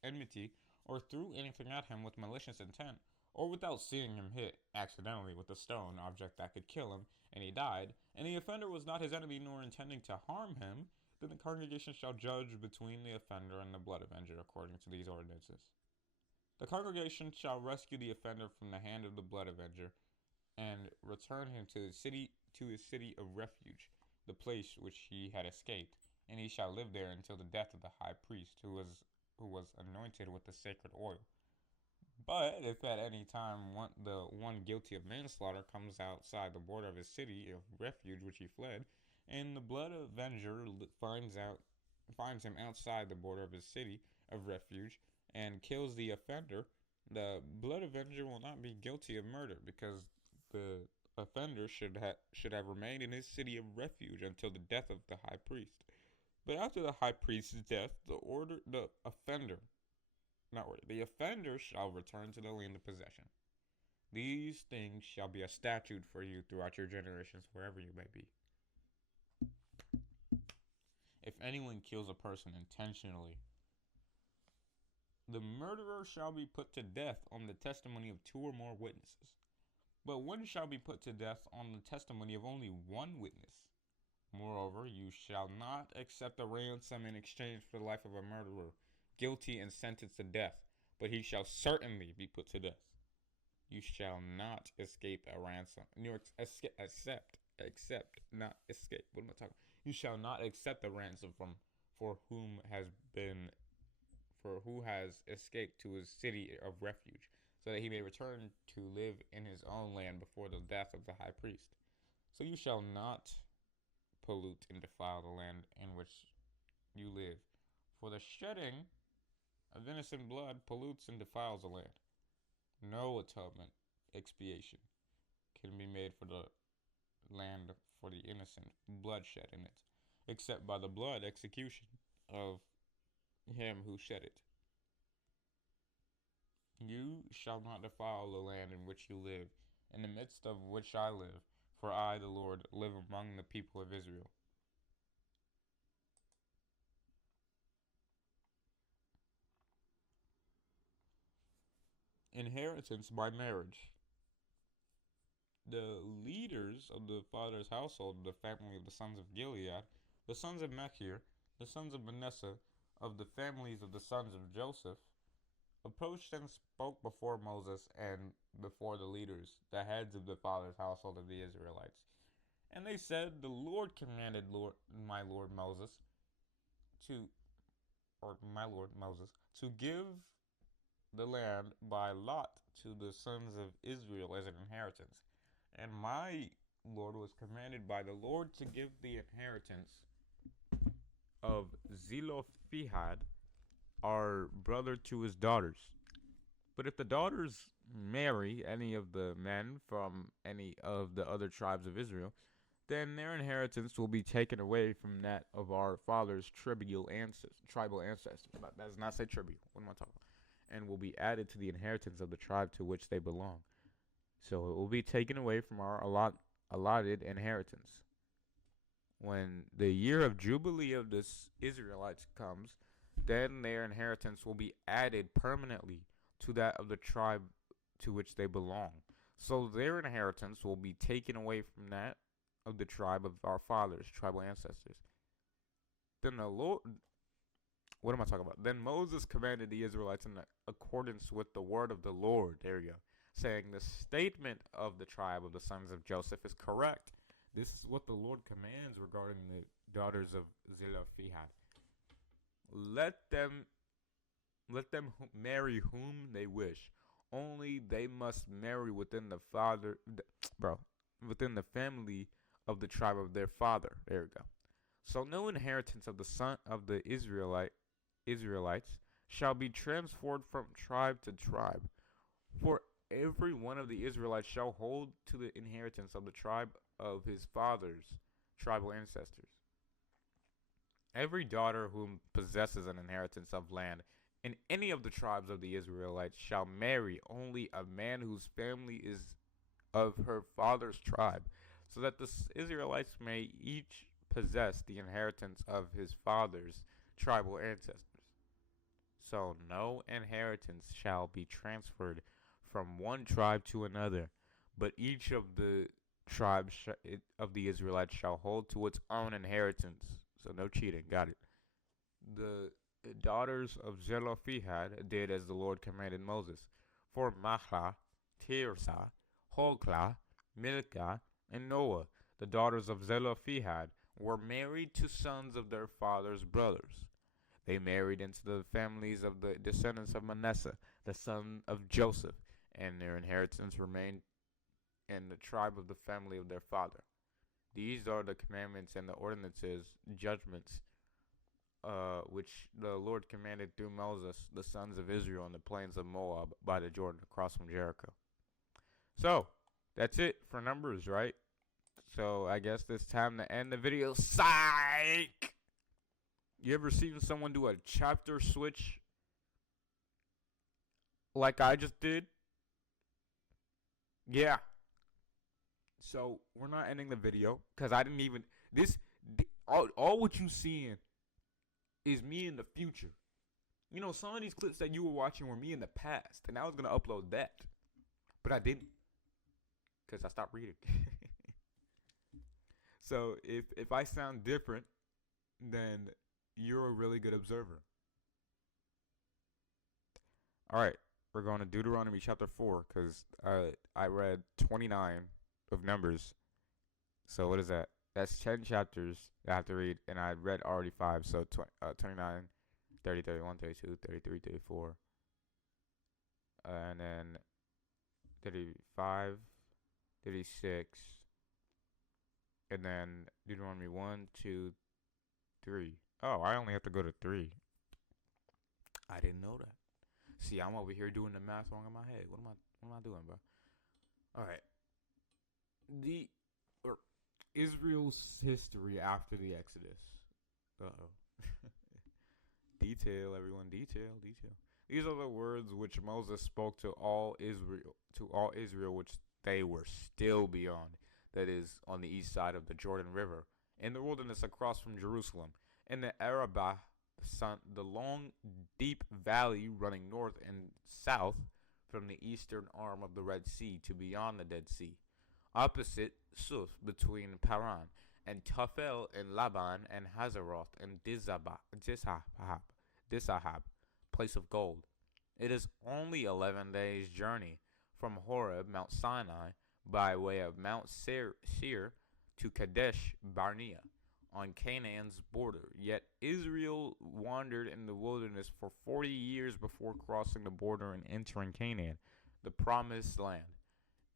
enmity, or threw anything at him with malicious intent, or without seeing him hit accidentally with a stone object that could kill him, and he died, and the offender was not his enemy nor intending to harm him, then the congregation shall judge between the offender and the blood avenger according to these ordinances. The congregation shall rescue the offender from the hand of the blood avenger, and return him to his city of refuge, the place which he had escaped, and he shall live there until the death of the high priest, who was anointed with the sacred oil. But if at any time the one guilty of manslaughter comes outside the border of his city of refuge which he fled, and the blood avenger finds him outside the border of his city of refuge, and kills the offender, the blood avenger will not be guilty of murder, because the offender should have remained in his city of refuge until the death of the high priest. But after the high priest's death, the offender shall return to the land of possession. These things shall be a statute for you throughout your generations, wherever you may be. If anyone kills a person intentionally, the murderer shall be put to death on the testimony of 2 or more witnesses. But one shall be put to death on the testimony of only 1 witness. Moreover, you shall not accept a ransom in exchange for the life of a murderer, guilty and sentenced to death, but he shall certainly be put to death. You shall not escape a ransom. Accept, not escape. What am I talking? You shall not accept a ransom from for whom has been for who has escaped to his city of refuge, so that he may return to live in his own land before the death of the high priest. So you shall not pollute and defile the land in which you live, for the shedding of innocent blood pollutes and defiles the land. No atonement, expiation, can be made for the land for the innocent bloodshed in it, except by the blood execution of him who shed it. You shall not defile the land in which you live, in the midst of which I live, for I, the Lord, live among the people of Israel. Inheritance by marriage. The leaders of the father's household of the family of the sons of Gilead, the sons of Machir, the sons of Manasseh, of the families of the sons of Joseph, approached and spoke before Moses and before the leaders, the heads of the father's household of the Israelites. And they said, the Lord commanded my Lord Moses to, to give the land by lot to the sons of Israel as an inheritance. And my Lord was commanded by the Lord to give the inheritance of Zelophehad, our brother, to his daughters. But if the daughters marry any of the men from any of the other tribes of Israel, then their inheritance will be taken away from that of our father's tribal ancestors. That does not say tribal. What am I talking about? And will be added to the inheritance of the tribe to which they belong. So it will be taken away from our allotted inheritance. When the year of Jubilee of the Israelites comes, then their inheritance will be added permanently to that of the tribe to which they belong. So their inheritance will be taken away from that of the tribe of our fathers, tribal ancestors. Then the Lord, what am I talking about? Then Moses commanded the Israelites in accordance with the word of the Lord, there you go, saying the statement of the tribe of the sons of Joseph is correct. This is what the Lord commands regarding the daughters of Zelophehad. Let them marry whom they wish. Only they must marry within within the family of the tribe of their father. There we go. So no inheritance of the son of the Israelites shall be transferred from tribe to tribe. For every one of the Israelites shall hold to the inheritance of the tribe of his father's tribal ancestors. Every daughter whom possesses an inheritance of land in any of the tribes of the Israelites shall marry only a man whose family is of her father's tribe, so that the Israelites may each possess the inheritance of his father's tribal ancestors. So no inheritance shall be transferred from one tribe to another, but each of the tribes of the Israelites shall hold to its own inheritance. So no cheating. Got it. The daughters of Zelophehad did as the Lord commanded Moses. For Mahlah, Tirzah, Hoglah, Milcah, and Noah, the daughters of Zelophehad, were married to sons of their father's brothers. They married into the families of the descendants of Manasseh, the son of Joseph, and their inheritance remained in the tribe of the family of their father. These are the commandments and the ordinances, judgments, which the Lord commanded through Moses, the sons of Israel, in the plains of Moab by the Jordan across from Jericho. So, that's it for numbers, right? So, I guess it's time to end the video. Psych! You ever seen someone do a chapter switch like I just did? Yeah. So, we're not ending the video because I didn't even... All what you seeing is me in the future. You know, some of these clips that you were watching were me in the past, and I was going to upload that. But I didn't because I stopped reading. So, if I sound different, then you're a really good observer. All right, we're going to Deuteronomy chapter 4 because I read 29 of Numbers. So what is that? That's 10 chapters I have to read, and I read already 5. So 29, 30, 31, 32, 33, 34, and then 35, 36, and then Deuteronomy 1, 2, 3. Oh, I only have to go to 3. I didn't know that. See, I'm over here doing the math wrong in my head. What am I doing, bro? All right. The Israel's history after the Exodus. Uh-oh. Detail, everyone. Detail. These are the words which Moses spoke to all Israel, which they were still beyond. That is, on the east side of the Jordan River, in the wilderness across from Jerusalem, in the Arabah, the long, deep valley running north and south from the eastern arm of the Red Sea to beyond the Dead Sea, opposite Suf between Paran and Tafel and Laban and Hazeroth and Disahab, place of gold. It is only 11 days' journey from Horeb, Mount Sinai, by way of Mount Seir to Kadesh Barnea, on Canaan's border. Yet Israel wandered in the wilderness for 40 years before crossing the border and entering Canaan, the promised land.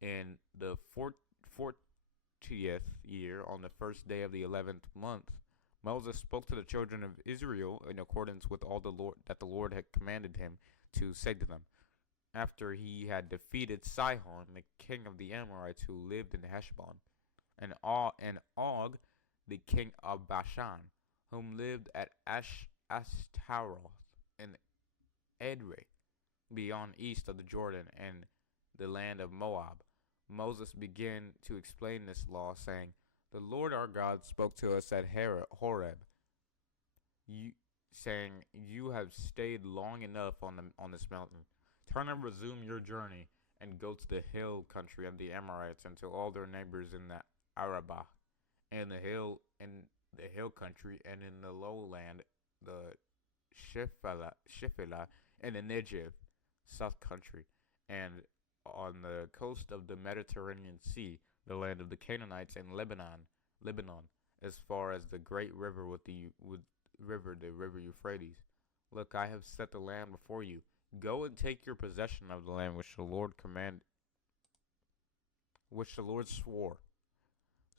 In the 40th year, on the first day of the 11th month, Moses spoke to the children of Israel in accordance with all the Lord had commanded him to say to them, after he had defeated Sihon, the king of the Amorites who lived in Heshbon, and Og, the king of Bashan, whom lived at Ashtaroth in Edrei, beyond east of the Jordan and the land of Moab. Moses began to explain this law, saying, the Lord our God spoke to us at Horeb, saying, you have stayed long enough on this mountain. Turn and resume your journey, and go to the hill country of the Amorites and to all their neighbors in the Arabah, and the hill country, and in the lowland, the Shephelah, and the Negev, south country, and on the coast of the Mediterranean Sea, the land of the Canaanites, and Lebanon, as far as the great river the river Euphrates. Look, I have set the land before you. Go and take your possession of the land which the Lord swore,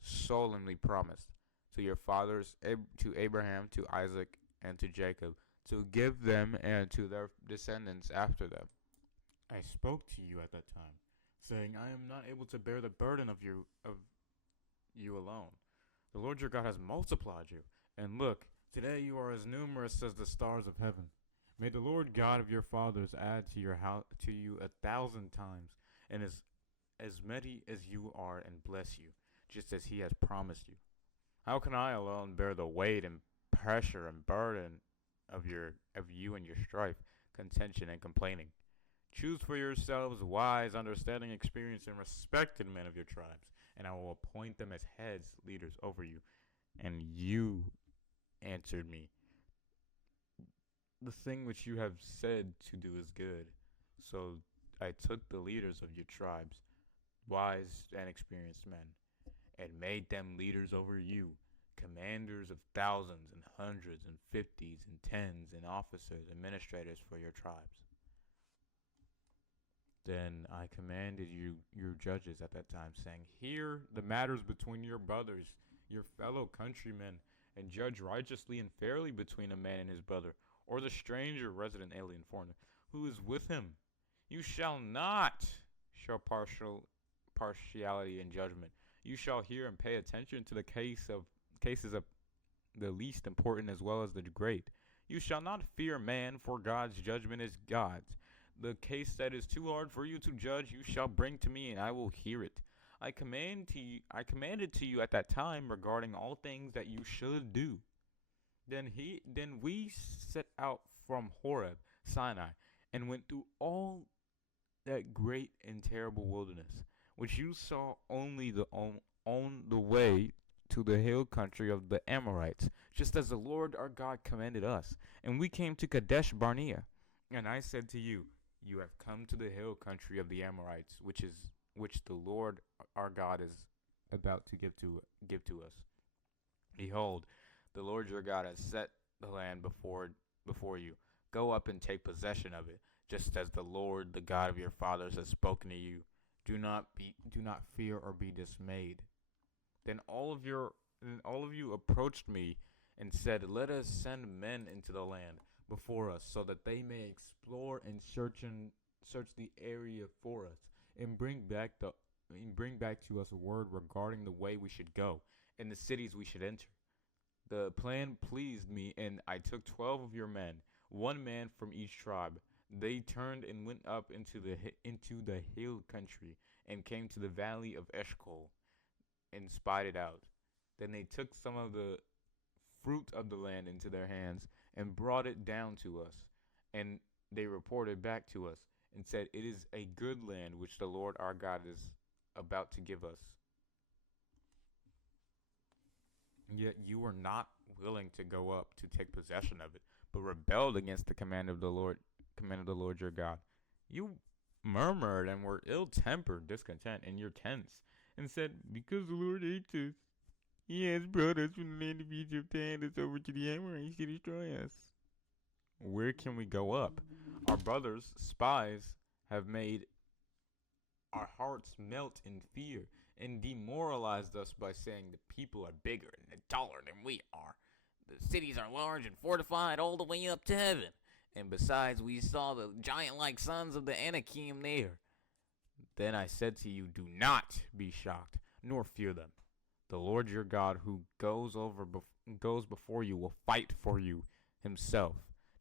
solemnly promised to your fathers, to Abraham, to Isaac, and to Jacob, to give them and to their descendants after them. I spoke to you at that time, saying, I am not able to bear the burden of you alone. The Lord your God has multiplied you, and look, today you are as numerous as the stars of heaven. May the Lord God of your fathers add to you 1,000 times, and as many as you are, and bless you, just as he has promised you. How can I alone bear the weight and pressure and burden of you and your strife, contention, and complaining? Choose for yourselves wise, understanding, experienced, and respected men of your tribes, and I will appoint them as heads, leaders over you. And you answered me, the thing which you have said to do is good. So I took the leaders of your tribes, wise and experienced men, and made them leaders over you, commanders of thousands and hundreds and fifties and tens, and officers, administrators for your tribes. Then I commanded you, your judges at that time, saying, hear the matters between your brothers, your fellow countrymen, and judge righteously and fairly between a man and his brother, or the stranger, resident, alien, foreigner, who is with him. You shall not show partiality in judgment. You shall hear and pay attention to the cases of the least important as well as the great. You shall not fear man, for God's judgment is God's. The case that is too hard for you to judge, you shall bring to me, and I will hear it. I commanded to you at that time regarding all things that you should do. Then we set out from Horeb, Sinai, and went through all that great and terrible wilderness, which you saw only on the way to the hill country of the Amorites, just as the Lord our God commanded us. And we came to Kadesh Barnea, and I said to you, You have come to the hill country of the Amorites, which the Lord our God is about to give to us. Behold, the Lord your God has set the land before you. Go up and take possession of it, just as the Lord, the God of your fathers, has spoken to you. Do not fear or be dismayed. Then all of you approached me and said, let us send men into the land before us, so that they may explore and search the area for us, and bring back to us a word regarding the way we should go and the cities we should enter. The plan pleased me, and I took 12 of your men, one man from each tribe. They turned and went up into the hill country, and came to the valley of Eshcol, and spied it out. Then they took some of the fruit of the land into their hands, and brought it down to us. And they reported back to us, and said, it is a good land which the Lord our God is about to give us. Yet you were not willing to go up to take possession of it, but rebelled against the command of the Lord your God. You murmured and were ill-tempered, discontent in your tents, and said, because the Lord hates us, he has brought us from the land of Egypt to hand us over to the Amorites to destroy us. Where can we go up? Our brothers, spies, have made our hearts melt in fear, and demoralized us by saying the people are bigger and taller than we are. The cities are large and fortified all the way up to heaven. And besides, we saw the giant-like sons of the Anakim there. Then I said to you, do not be shocked, nor fear them. The Lord your God, who goes before you, will fight for you himself,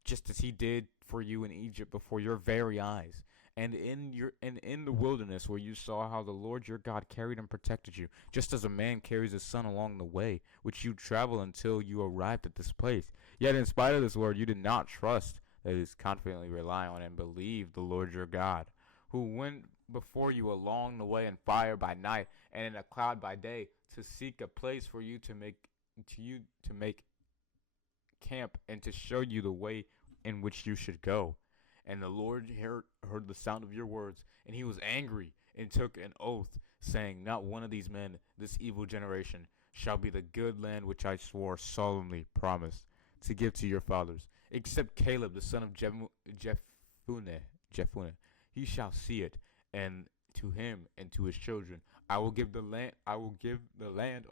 just as he did for you in Egypt before your very eyes. And in the wilderness, where you saw how the Lord your God carried and protected you, just as a man carries his son along the way, which you travel until you arrived at this place. Yet in spite of this word, you did not trust, that is, confidently rely on and believe the Lord your God, who went before you along the way in fire by night and in a cloud by day, to seek a place for you to make camp, and to show you the way in which you should go. And the Lord heard the sound of your words, and he was angry, and took an oath, saying, not one of these men, this evil generation, shall be the good land which I swore solemnly promised to give to your fathers, except Caleb the son of Jephunneh. He shall see it, and to him and to his children I will give the land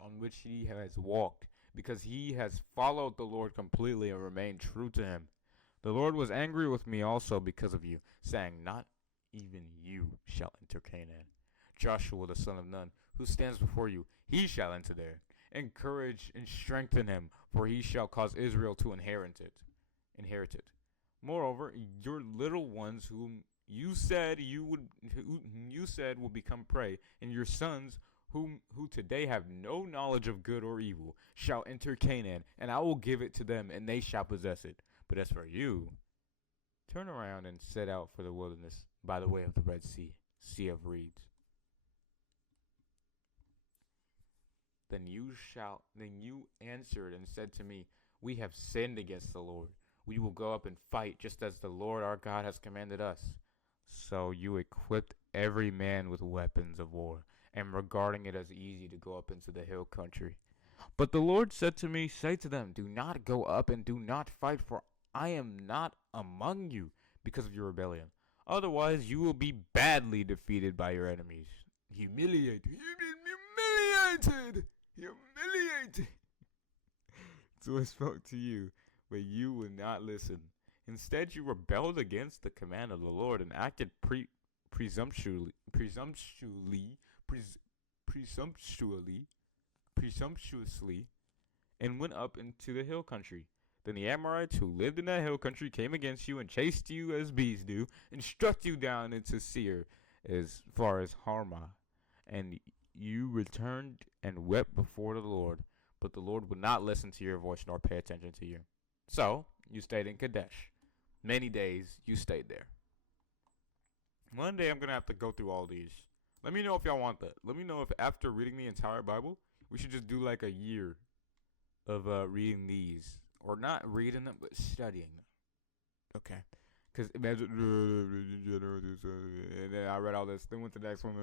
on which he has walked, because he has followed the Lord completely and remained true to him. The Lord was angry with me also because of you, saying, not even you shall enter Canaan. Joshua the son of Nun, who stands before you, he shall enter there. Encourage and strengthen him, for he shall cause Israel to inherit it. Moreover, your little ones, whom you said will become prey, and your sons, who today have no knowledge of good or evil, shall enter Canaan, and I will give it to them, and they shall possess it. But as for you, turn around and set out for the wilderness by the way of the Red Sea, sea of reeds. Then you answered and said to me, we have sinned against the Lord. We will go up and fight, just as the Lord our God has commanded us. So you equipped every man with weapons of war, and regarding it as easy to go up into the hill country. But the Lord said to me, say to them, do not go up and do not fight, for I am not among you because of your rebellion. Otherwise you will be badly defeated by your enemies. Humiliated. So I spoke to you, but you would not listen. Instead, you rebelled against the command of the Lord and acted presumptuously, and went up into the hill country. Then the Amorites who lived in that hill country came against you and chased you as bees do, and struck you down into Seir as far as Harmah. And you returned and wept before the Lord, but the Lord would not listen to your voice nor pay attention to you. So you stayed in Kadesh. Many days you stayed there. One day I'm going to have to go through all these. Let me know if y'all want that. Let me know if after reading the entire Bible, we should just do like a year of reading these. Or not reading them, but studying them. Okay. Because imagine, and then I read all this, then went to the next one,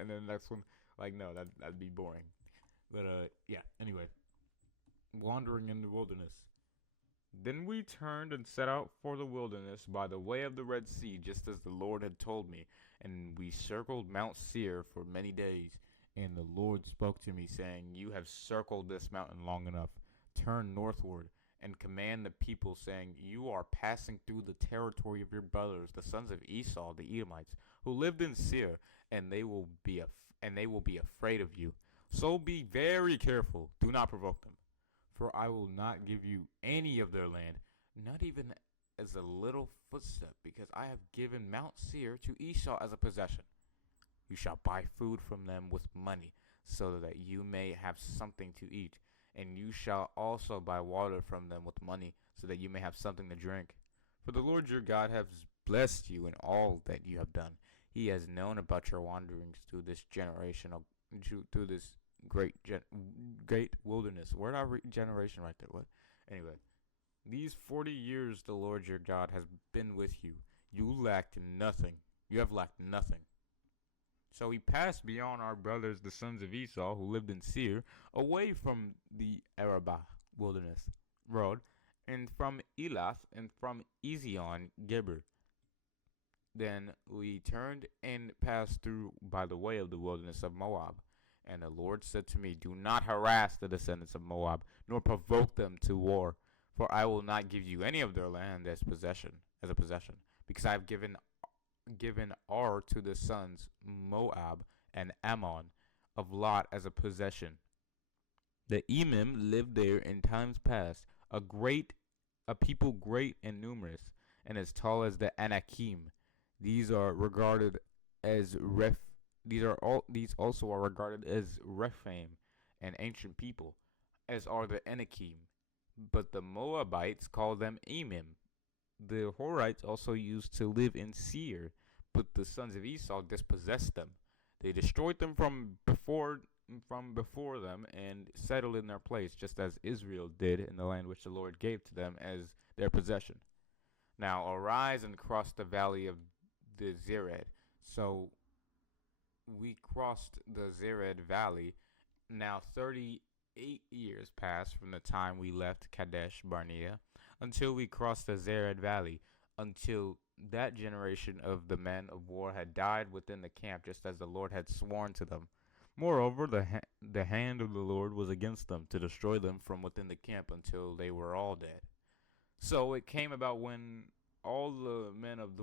and then the next one. Like, no, that'd be boring. But yeah. Anyway, wandering in the wilderness. Then we turned and set out for the wilderness by the way of the Red Sea, just as the Lord had told me. And we circled Mount Seir for many days. And the Lord spoke to me, saying, You have circled this mountain long enough. Turn northward and command the people, saying, You are passing through the territory of your brothers, the sons of Esau, the Edomites, who lived in Seir, and they will be afraid of you. So be very careful. Do not provoke them. For I will not give you any of their land, not even as a little footstep, because I have given Mount Seir to Esau as a possession. You shall buy food from them with money, so that you may have something to eat, and you shall also buy water from them with money, so that you may have something to drink. For the Lord your God has blessed you in all that you have done. He has known about your wanderings through this through this great wilderness. Where'd I read generation right there? What? Anyway, these 40 years the Lord your God has been with you. You lacked nothing. You have lacked nothing. So we passed beyond our brothers, the sons of Esau, who lived in Seir, away from the Arabah wilderness road, and from Elath, and from Ezion Geber. Then we turned and passed through by the way of the wilderness of Moab. And the Lord said to me, Do not harass the descendants of Moab, nor provoke them to war, for I will not give you any of their land as a possession, because I have given Ar to the sons Moab and Ammon of Lot as a possession. The Emim lived there in times past, a people great and numerous, and as tall as the Anakim. These are regarded as these also are regarded as Rephaim, an ancient people, as are the Anakim. But the Moabites call them Emim. The Horites also used to live in Seir, but the sons of Esau dispossessed them. They destroyed them from before them and settled in their place, just as Israel did in the land which the Lord gave to them as their possession. Now arise and cross the valley of the Zered. So we crossed the Zered valley. Now 38 years passed from the time we left Kadesh Barnea until we crossed the Zered valley, until that generation of the men of war had died within the camp, just as the Lord had sworn to them. Moreover, the hand of the Lord was against them to destroy them from within the camp until they were all dead. So it came about when all the men of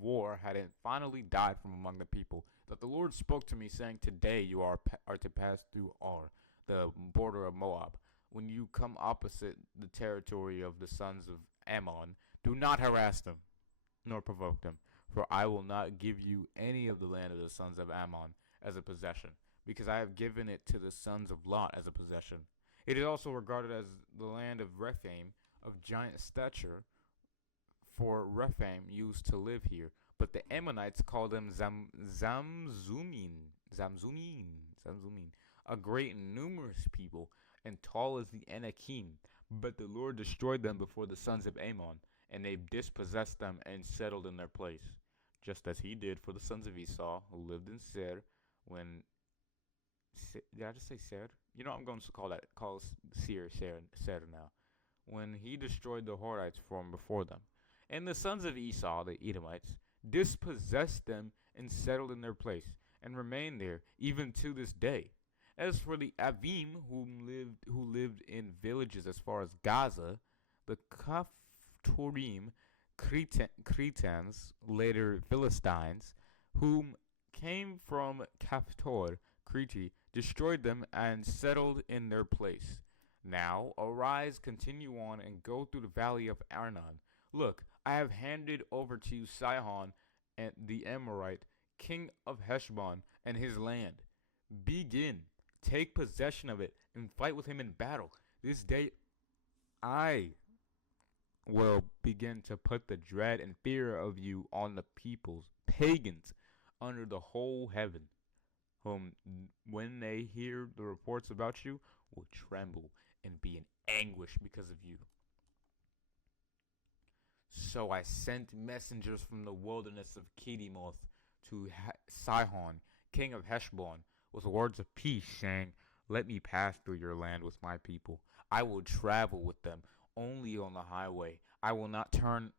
war had finally died from among the people, that the Lord spoke to me, saying, Today you are to pass through Ar, the border of Moab. When you come opposite the territory of the sons of Ammon, do not harass them, nor provoke them, for I will not give you any of the land of the sons of Ammon as a possession, because I have given it to the sons of Lot as a possession. It is also regarded as the land of Rephaim, of giant stature, for Rephaim used to live here, but the Ammonites call them Zamzumin, a great and numerous people, and tall as the Anakim. But the Lord destroyed them before the sons of Ammon, and they dispossessed them and settled in their place, just as he did for the sons of Esau, who lived in Seir, when... Did I just say Seir? You know, I'm going to call Seir now. When he destroyed the Horites from before them. And the sons of Esau, the Edomites, dispossessed them and settled in their place, and remain there even to this day. As for the Avim, who lived in villages as far as Gaza, the Caphtorim, Cretans, later Philistines, whom came from Caphtor, Crete, destroyed them and settled in their place. Now arise, continue on, and go through the valley of Arnon. Look, I have handed over to you Sihon and the Amorite, king of Heshbon, and his land. Begin, take possession of it, and fight with him in battle. This day I will begin to put the dread and fear of you on the peoples, pagans, under the whole heaven, whom, when they hear the reports about you, will tremble and be in anguish because of you. So I sent messengers from the wilderness of Kedemoth to Sihon, king of Heshbon, with words of peace, saying, "Let me pass through your land with my people. I will travel with them only on the highway. I will not turn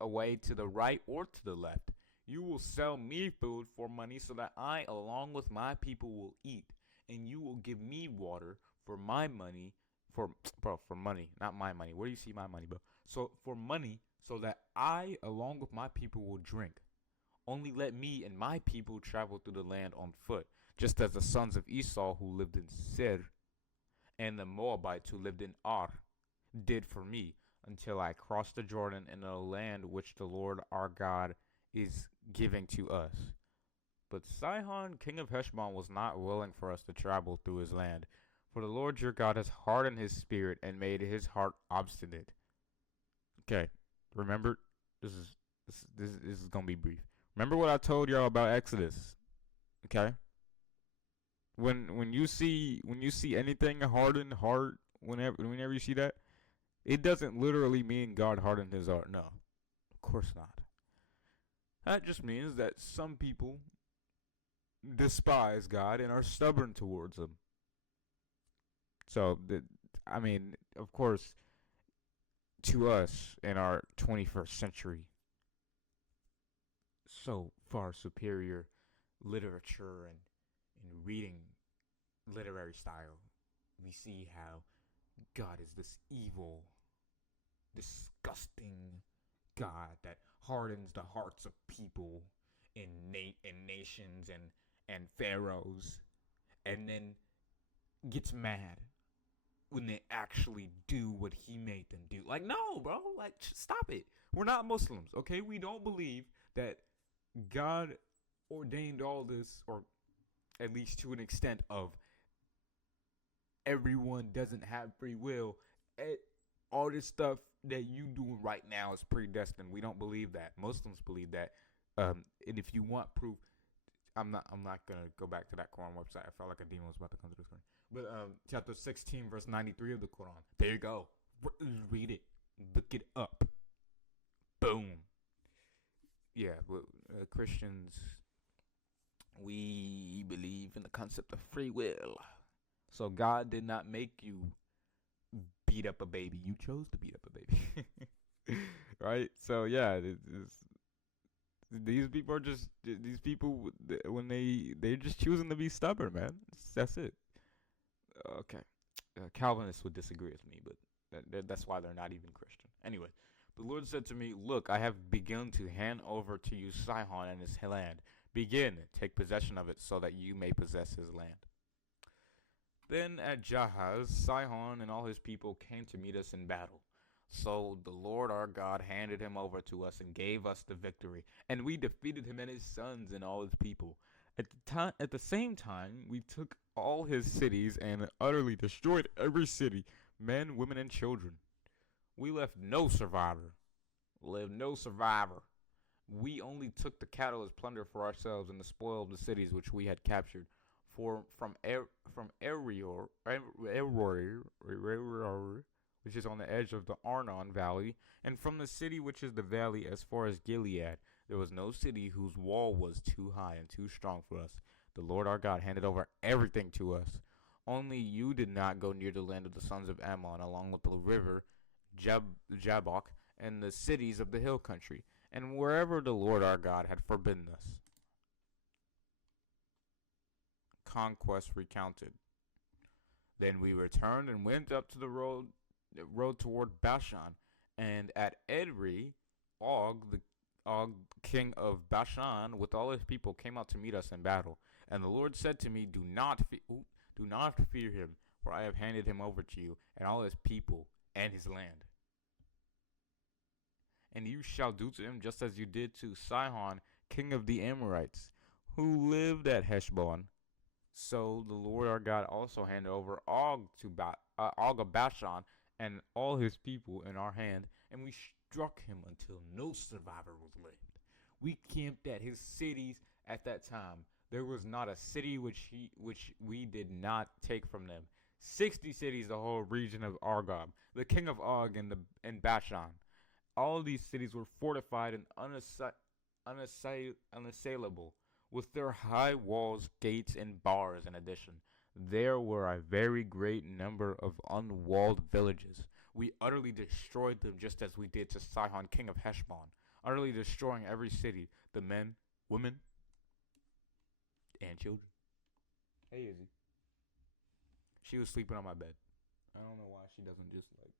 away to the right or to the left. You will sell me food for money so that I, along with my people, will eat, and you will give me water for my money, for money, not my money. Where do you see my money, bro? So for money, so that I, along with my people, will drink. Only let me and my people travel through the land on foot, just as the sons of Esau who lived in Seir and the Moabites who lived in Ar did for me, until I crossed the Jordan in a land which the Lord our God is giving to us." But Sihon, king of Heshbon, was not willing for us to travel through his land, for the Lord your God has hardened his spirit and made his heart obstinate. Okay, remember, this is gonna be brief. Remember what I told y'all about Exodus, okay? When you see anything hardened heart, whenever you see that, it doesn't literally mean God hardened his heart. No, of course not. That just means that some people despise God and are stubborn towards him. So, I mean, of course, to us in our 21st century, so far superior literature and reading literary style, we see how God is this evil, disgusting God that hardens the hearts of people in nations and pharaohs, and then gets mad when they actually do what he made them do. Like, no, bro, like, stop it. We're not Muslims, okay? We don't believe that God ordained all this, or at least to an extent of everyone doesn't have free will. All this stuff that you doing right now is predestined. We don't believe that. Muslims believe that. And if you want proof, I'm not gonna go back to that Quran website. I felt like a demon was about to come to the screen. But chapter 16, verse 93 of the Quran. There you go. Read it. Look it up. Boom. Yeah, Christians, we believe in the concept of free will. So God did not make you beat up a baby. You chose to beat up a baby. Right? So yeah, these people are just, these people, when they're just choosing to be stubborn, man. That's it. Okay. Calvinists would disagree with me, but that's why they're not even Christian. Anyway, the Lord said to me, "Look, I have begun to hand over to you Sihon and his land. Begin, take possession of it, so that you may possess his land." Then at Jahaz, Sihon and all his people came to meet us in battle. So the Lord our God handed him over to us and gave us the victory, and we defeated him and his sons and all his people. At the same time, we took all his cities and utterly destroyed every city, men, women, and children. We left no survivor. We only took the cattle as plunder for ourselves and the spoil of the cities which we had captured. For from Error, which is on the edge of the Arnon Valley, and from the city which is the valley as far as Gilead, there was no city whose wall was too high and too strong for us. The Lord our God handed over everything to us. Only you did not go near the land of the sons of Ammon, along with the river Jabbok, and the cities of the hill country, and wherever the Lord our God had forbidden us. Conquest recounted. Then we returned and went up to the road toward Bashan, and at Edrei, Og, king of Bashan, with all his people, came out to meet us in battle. And the Lord said to me, do not fear him, for I have handed him over to you, and all his people, and his land. And you shall do to him just as you did to Sihon, king of the Amorites, who lived at Heshbon. So the Lord our God also handed over Og of Bashan and all his people in our hand, and we struck him until no survivor was left. We camped at his cities at that time. There was not a city which we did not take from them. 60 cities, the whole region of Argob, the king of Og in Bashan. all these cities were fortified and unassailable, with their high walls, gates, and bars. In addition, there were a very great number of unwalled villages. We utterly destroyed them, just as we did to Sihon, king of Heshbon, utterly destroying every city, the men, women, and children. Hey, Izzy. She was sleeping on my bed. I don't know why she doesn't just like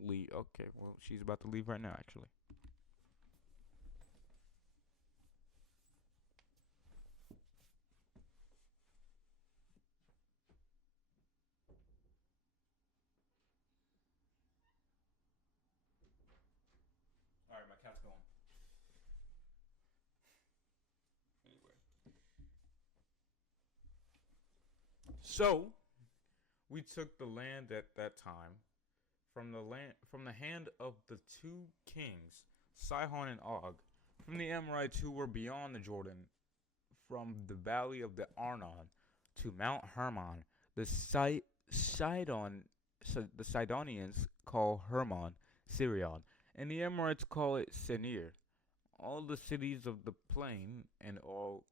leave. Okay, well, she's about to leave right now, actually. All right, my cat's going. Anyway, so we took the land at that time from the hand of the two kings, Sihon and Og, from the Amorites who were beyond the Jordan, from the valley of the Arnon to Mount Hermon. The the Sidonians call Hermon Sirion, and the Amorites call it Senir. All the cities of the plain and all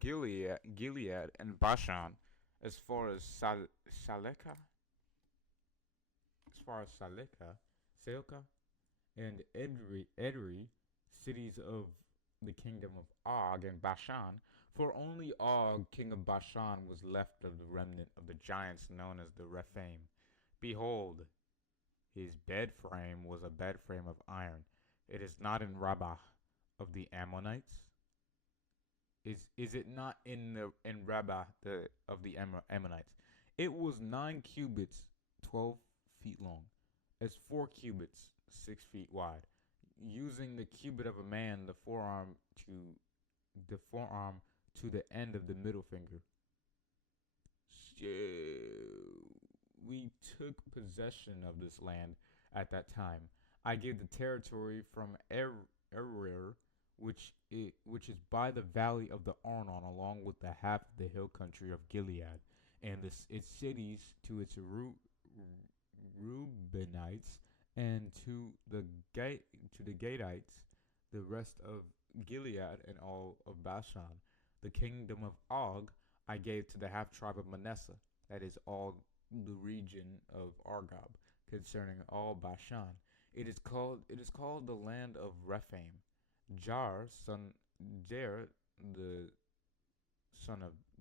Gilead and Bashan, as far as Saleka, Seoka, and Edrei, cities of the kingdom of Og and Bashan, for only Og, king of Bashan, was left of the remnant of the giants known as the Rephaim. Behold, his bed frame was a bed frame of iron. It is not in Rabbah of the Ammonites. Is it not in Rabbah of the Ammonites? It was 9 cubits, 12 feet long, as 4 cubits, 6 feet wide, using the cubit of a man, the forearm to the end of the middle finger. So we took possession of this land at that time. I gave the territory from Erer, which is by the valley of the Arnon, along with the half of the hill country of Gilead, and its cities to its Reubenites, and to the Gadites, the rest of Gilead and all of Bashan. The kingdom of Og I gave to the half tribe of Manasseh, that is all the region of Argob, concerning all Bashan. It is called the land of Rephaim. Jair, the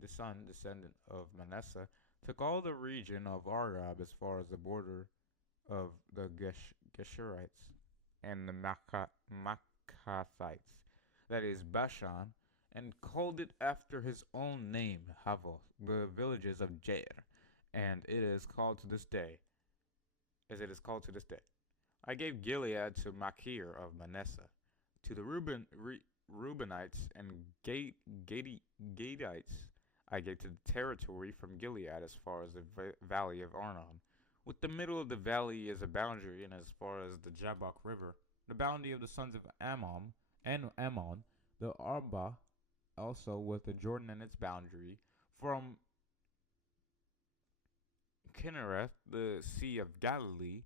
descendant of Manasseh, took all the region of Argob as far as the border of the Geshurites and the Maccathites, that is Bashan, and called it after his own name, Havoth, the villages of Jair, and it is called to this day, as it is called to this day. I gave Gilead to Machir of Manasseh, to the Reubenites and Gadites. I gave to the territory from Gilead as far as the valley of Arnon. With the middle of the valley is a boundary, and as far as the Jabbok River, the boundary of the sons of Ammon, the Arba, also with the Jordan and its boundary, from Kinnereth, the Sea of Galilee,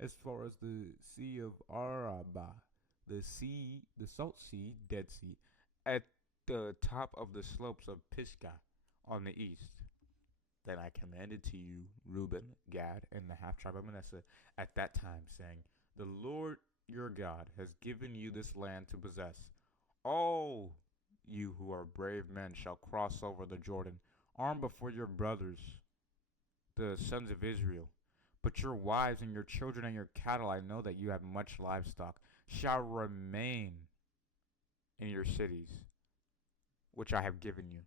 as far as the Sea of Araba, the Salt Sea, Dead Sea, at the top of the slopes of Pisgah on the east. Then I commanded to you Reuben, Gad, and the half tribe of Manasseh at that time, saying, the Lord your God has given you this land to possess. All you who are brave men shall cross over the Jordan, armed before your brothers, the sons of Israel. But your wives and your children and your cattle, I know that you have much livestock, shall remain in your cities, which I have given you,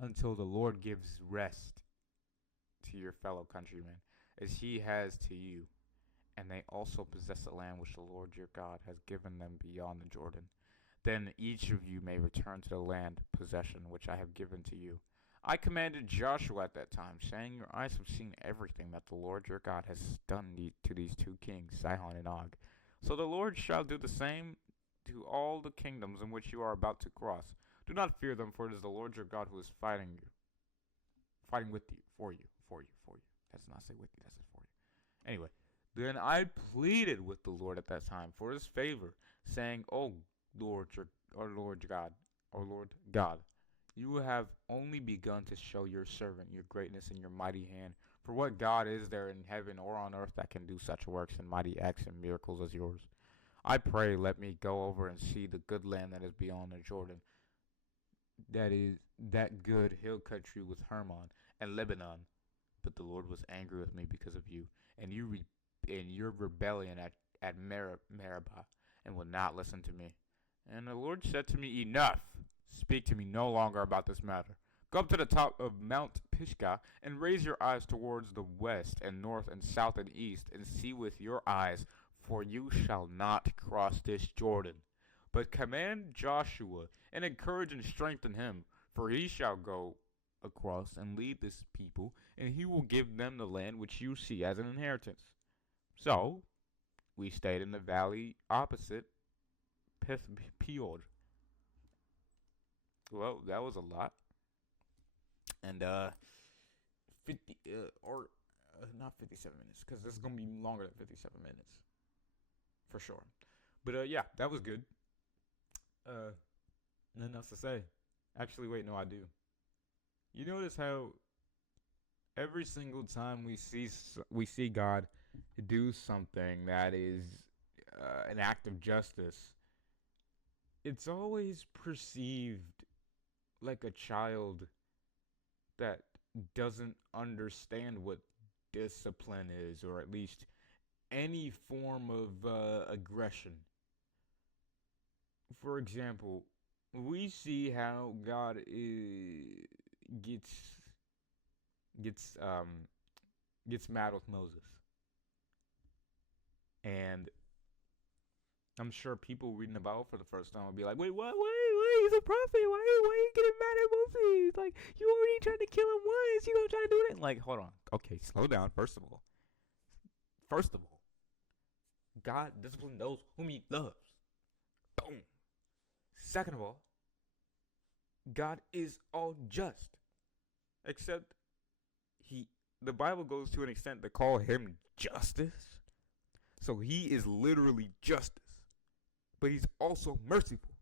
until the Lord gives rest to your fellow countrymen, as he has to you. And they also possess the land which the Lord your God has given them beyond the Jordan. Then each of you may return to the land possession which I have given to you. I commanded Joshua at that time, saying, your eyes have seen everything that the Lord your God has done to these two kings, Sihon and Og. So the Lord shall do the same to all the kingdoms in which you are about to cross. Do not fear them, for it is the Lord your God who is fighting with you, for you. That does not say with you, that says for you. Anyway, Then I pleaded with the Lord at that time for his favor, saying, O Lord, our Lord God, you have only begun to show your servant your greatness and your mighty hand. For what God is there in heaven or on earth that can do such works and mighty acts and miracles as yours? I pray, let me go over and see the good land that is beyond the Jordan, that is that good hill country with Hermon and Lebanon. But the Lord was angry with me because of you, and in your rebellion at Meribah, and would not listen to me. And the Lord said to me, Enough! Speak to me no longer about this matter. Go up to the top of Mount Pisgah, and raise your eyes towards the west and north and south and east, and see with your eyes, for you shall not cross this Jordan. But command Joshua, and encourage and strengthen him, for he shall go across and lead this people, and he will give them the land which you see as an inheritance. So, we stayed in the valley opposite Peor. Well, that was a lot. And, 50, or not 57 minutes, because this is going to be longer than 57 minutes. For sure. But, yeah, that was good. Nothing else to say. Actually, wait, no, I do. You notice how every single time we see God do something that is an act of justice, it's always perceived like a child that doesn't understand what discipline is, or at least any form of aggression. For example, we see how God gets mad with Moses, and I'm sure people reading the Bible for the first time will be like, "Wait, what? Wait, he's a prophet. Why are you getting mad at Moses? Like, you already tried to kill him once. You gonna try to do it?" Like, hold on. Okay, slow down. First of all, God disciplines those whom He loves. Boom. Second of all, God is all just, except the Bible goes to an extent to call Him justice. So He is literally justice, but He's also merciful.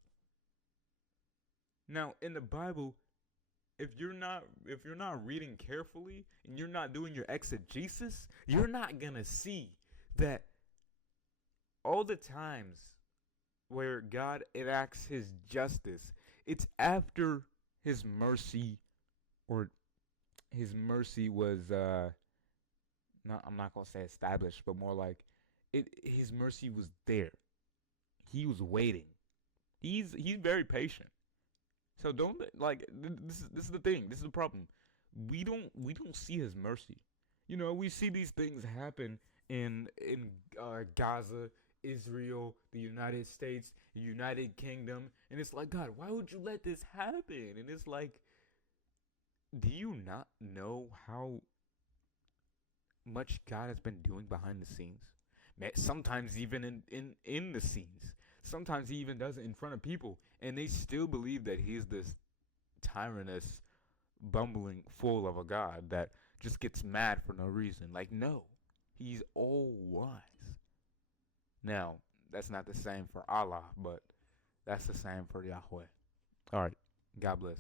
Now, in the Bible, if you're not reading carefully and you're not doing your exegesis, you're not gonna see that all the times where God enacts His justice, it's after His mercy, or His mercy was I'm not gonna say established, but more like His mercy was there. He was waiting. He's very patient. So don't, like, this is the thing. This is the problem. We don't see His mercy. You know, we see these things happen in Gaza, Israel, the United States, the United Kingdom, and it's like, God, why would you let this happen? And it's like, do you not know how much God has been doing behind the scenes? Sometimes even in the scenes. Sometimes He even does it in front of people, and they still believe that He's this tyrannous, bumbling fool of a God that just gets mad for no reason. Like, no, He's all wise. Now, that's not the same for Allah, but that's the same for Yahweh. All right, God bless.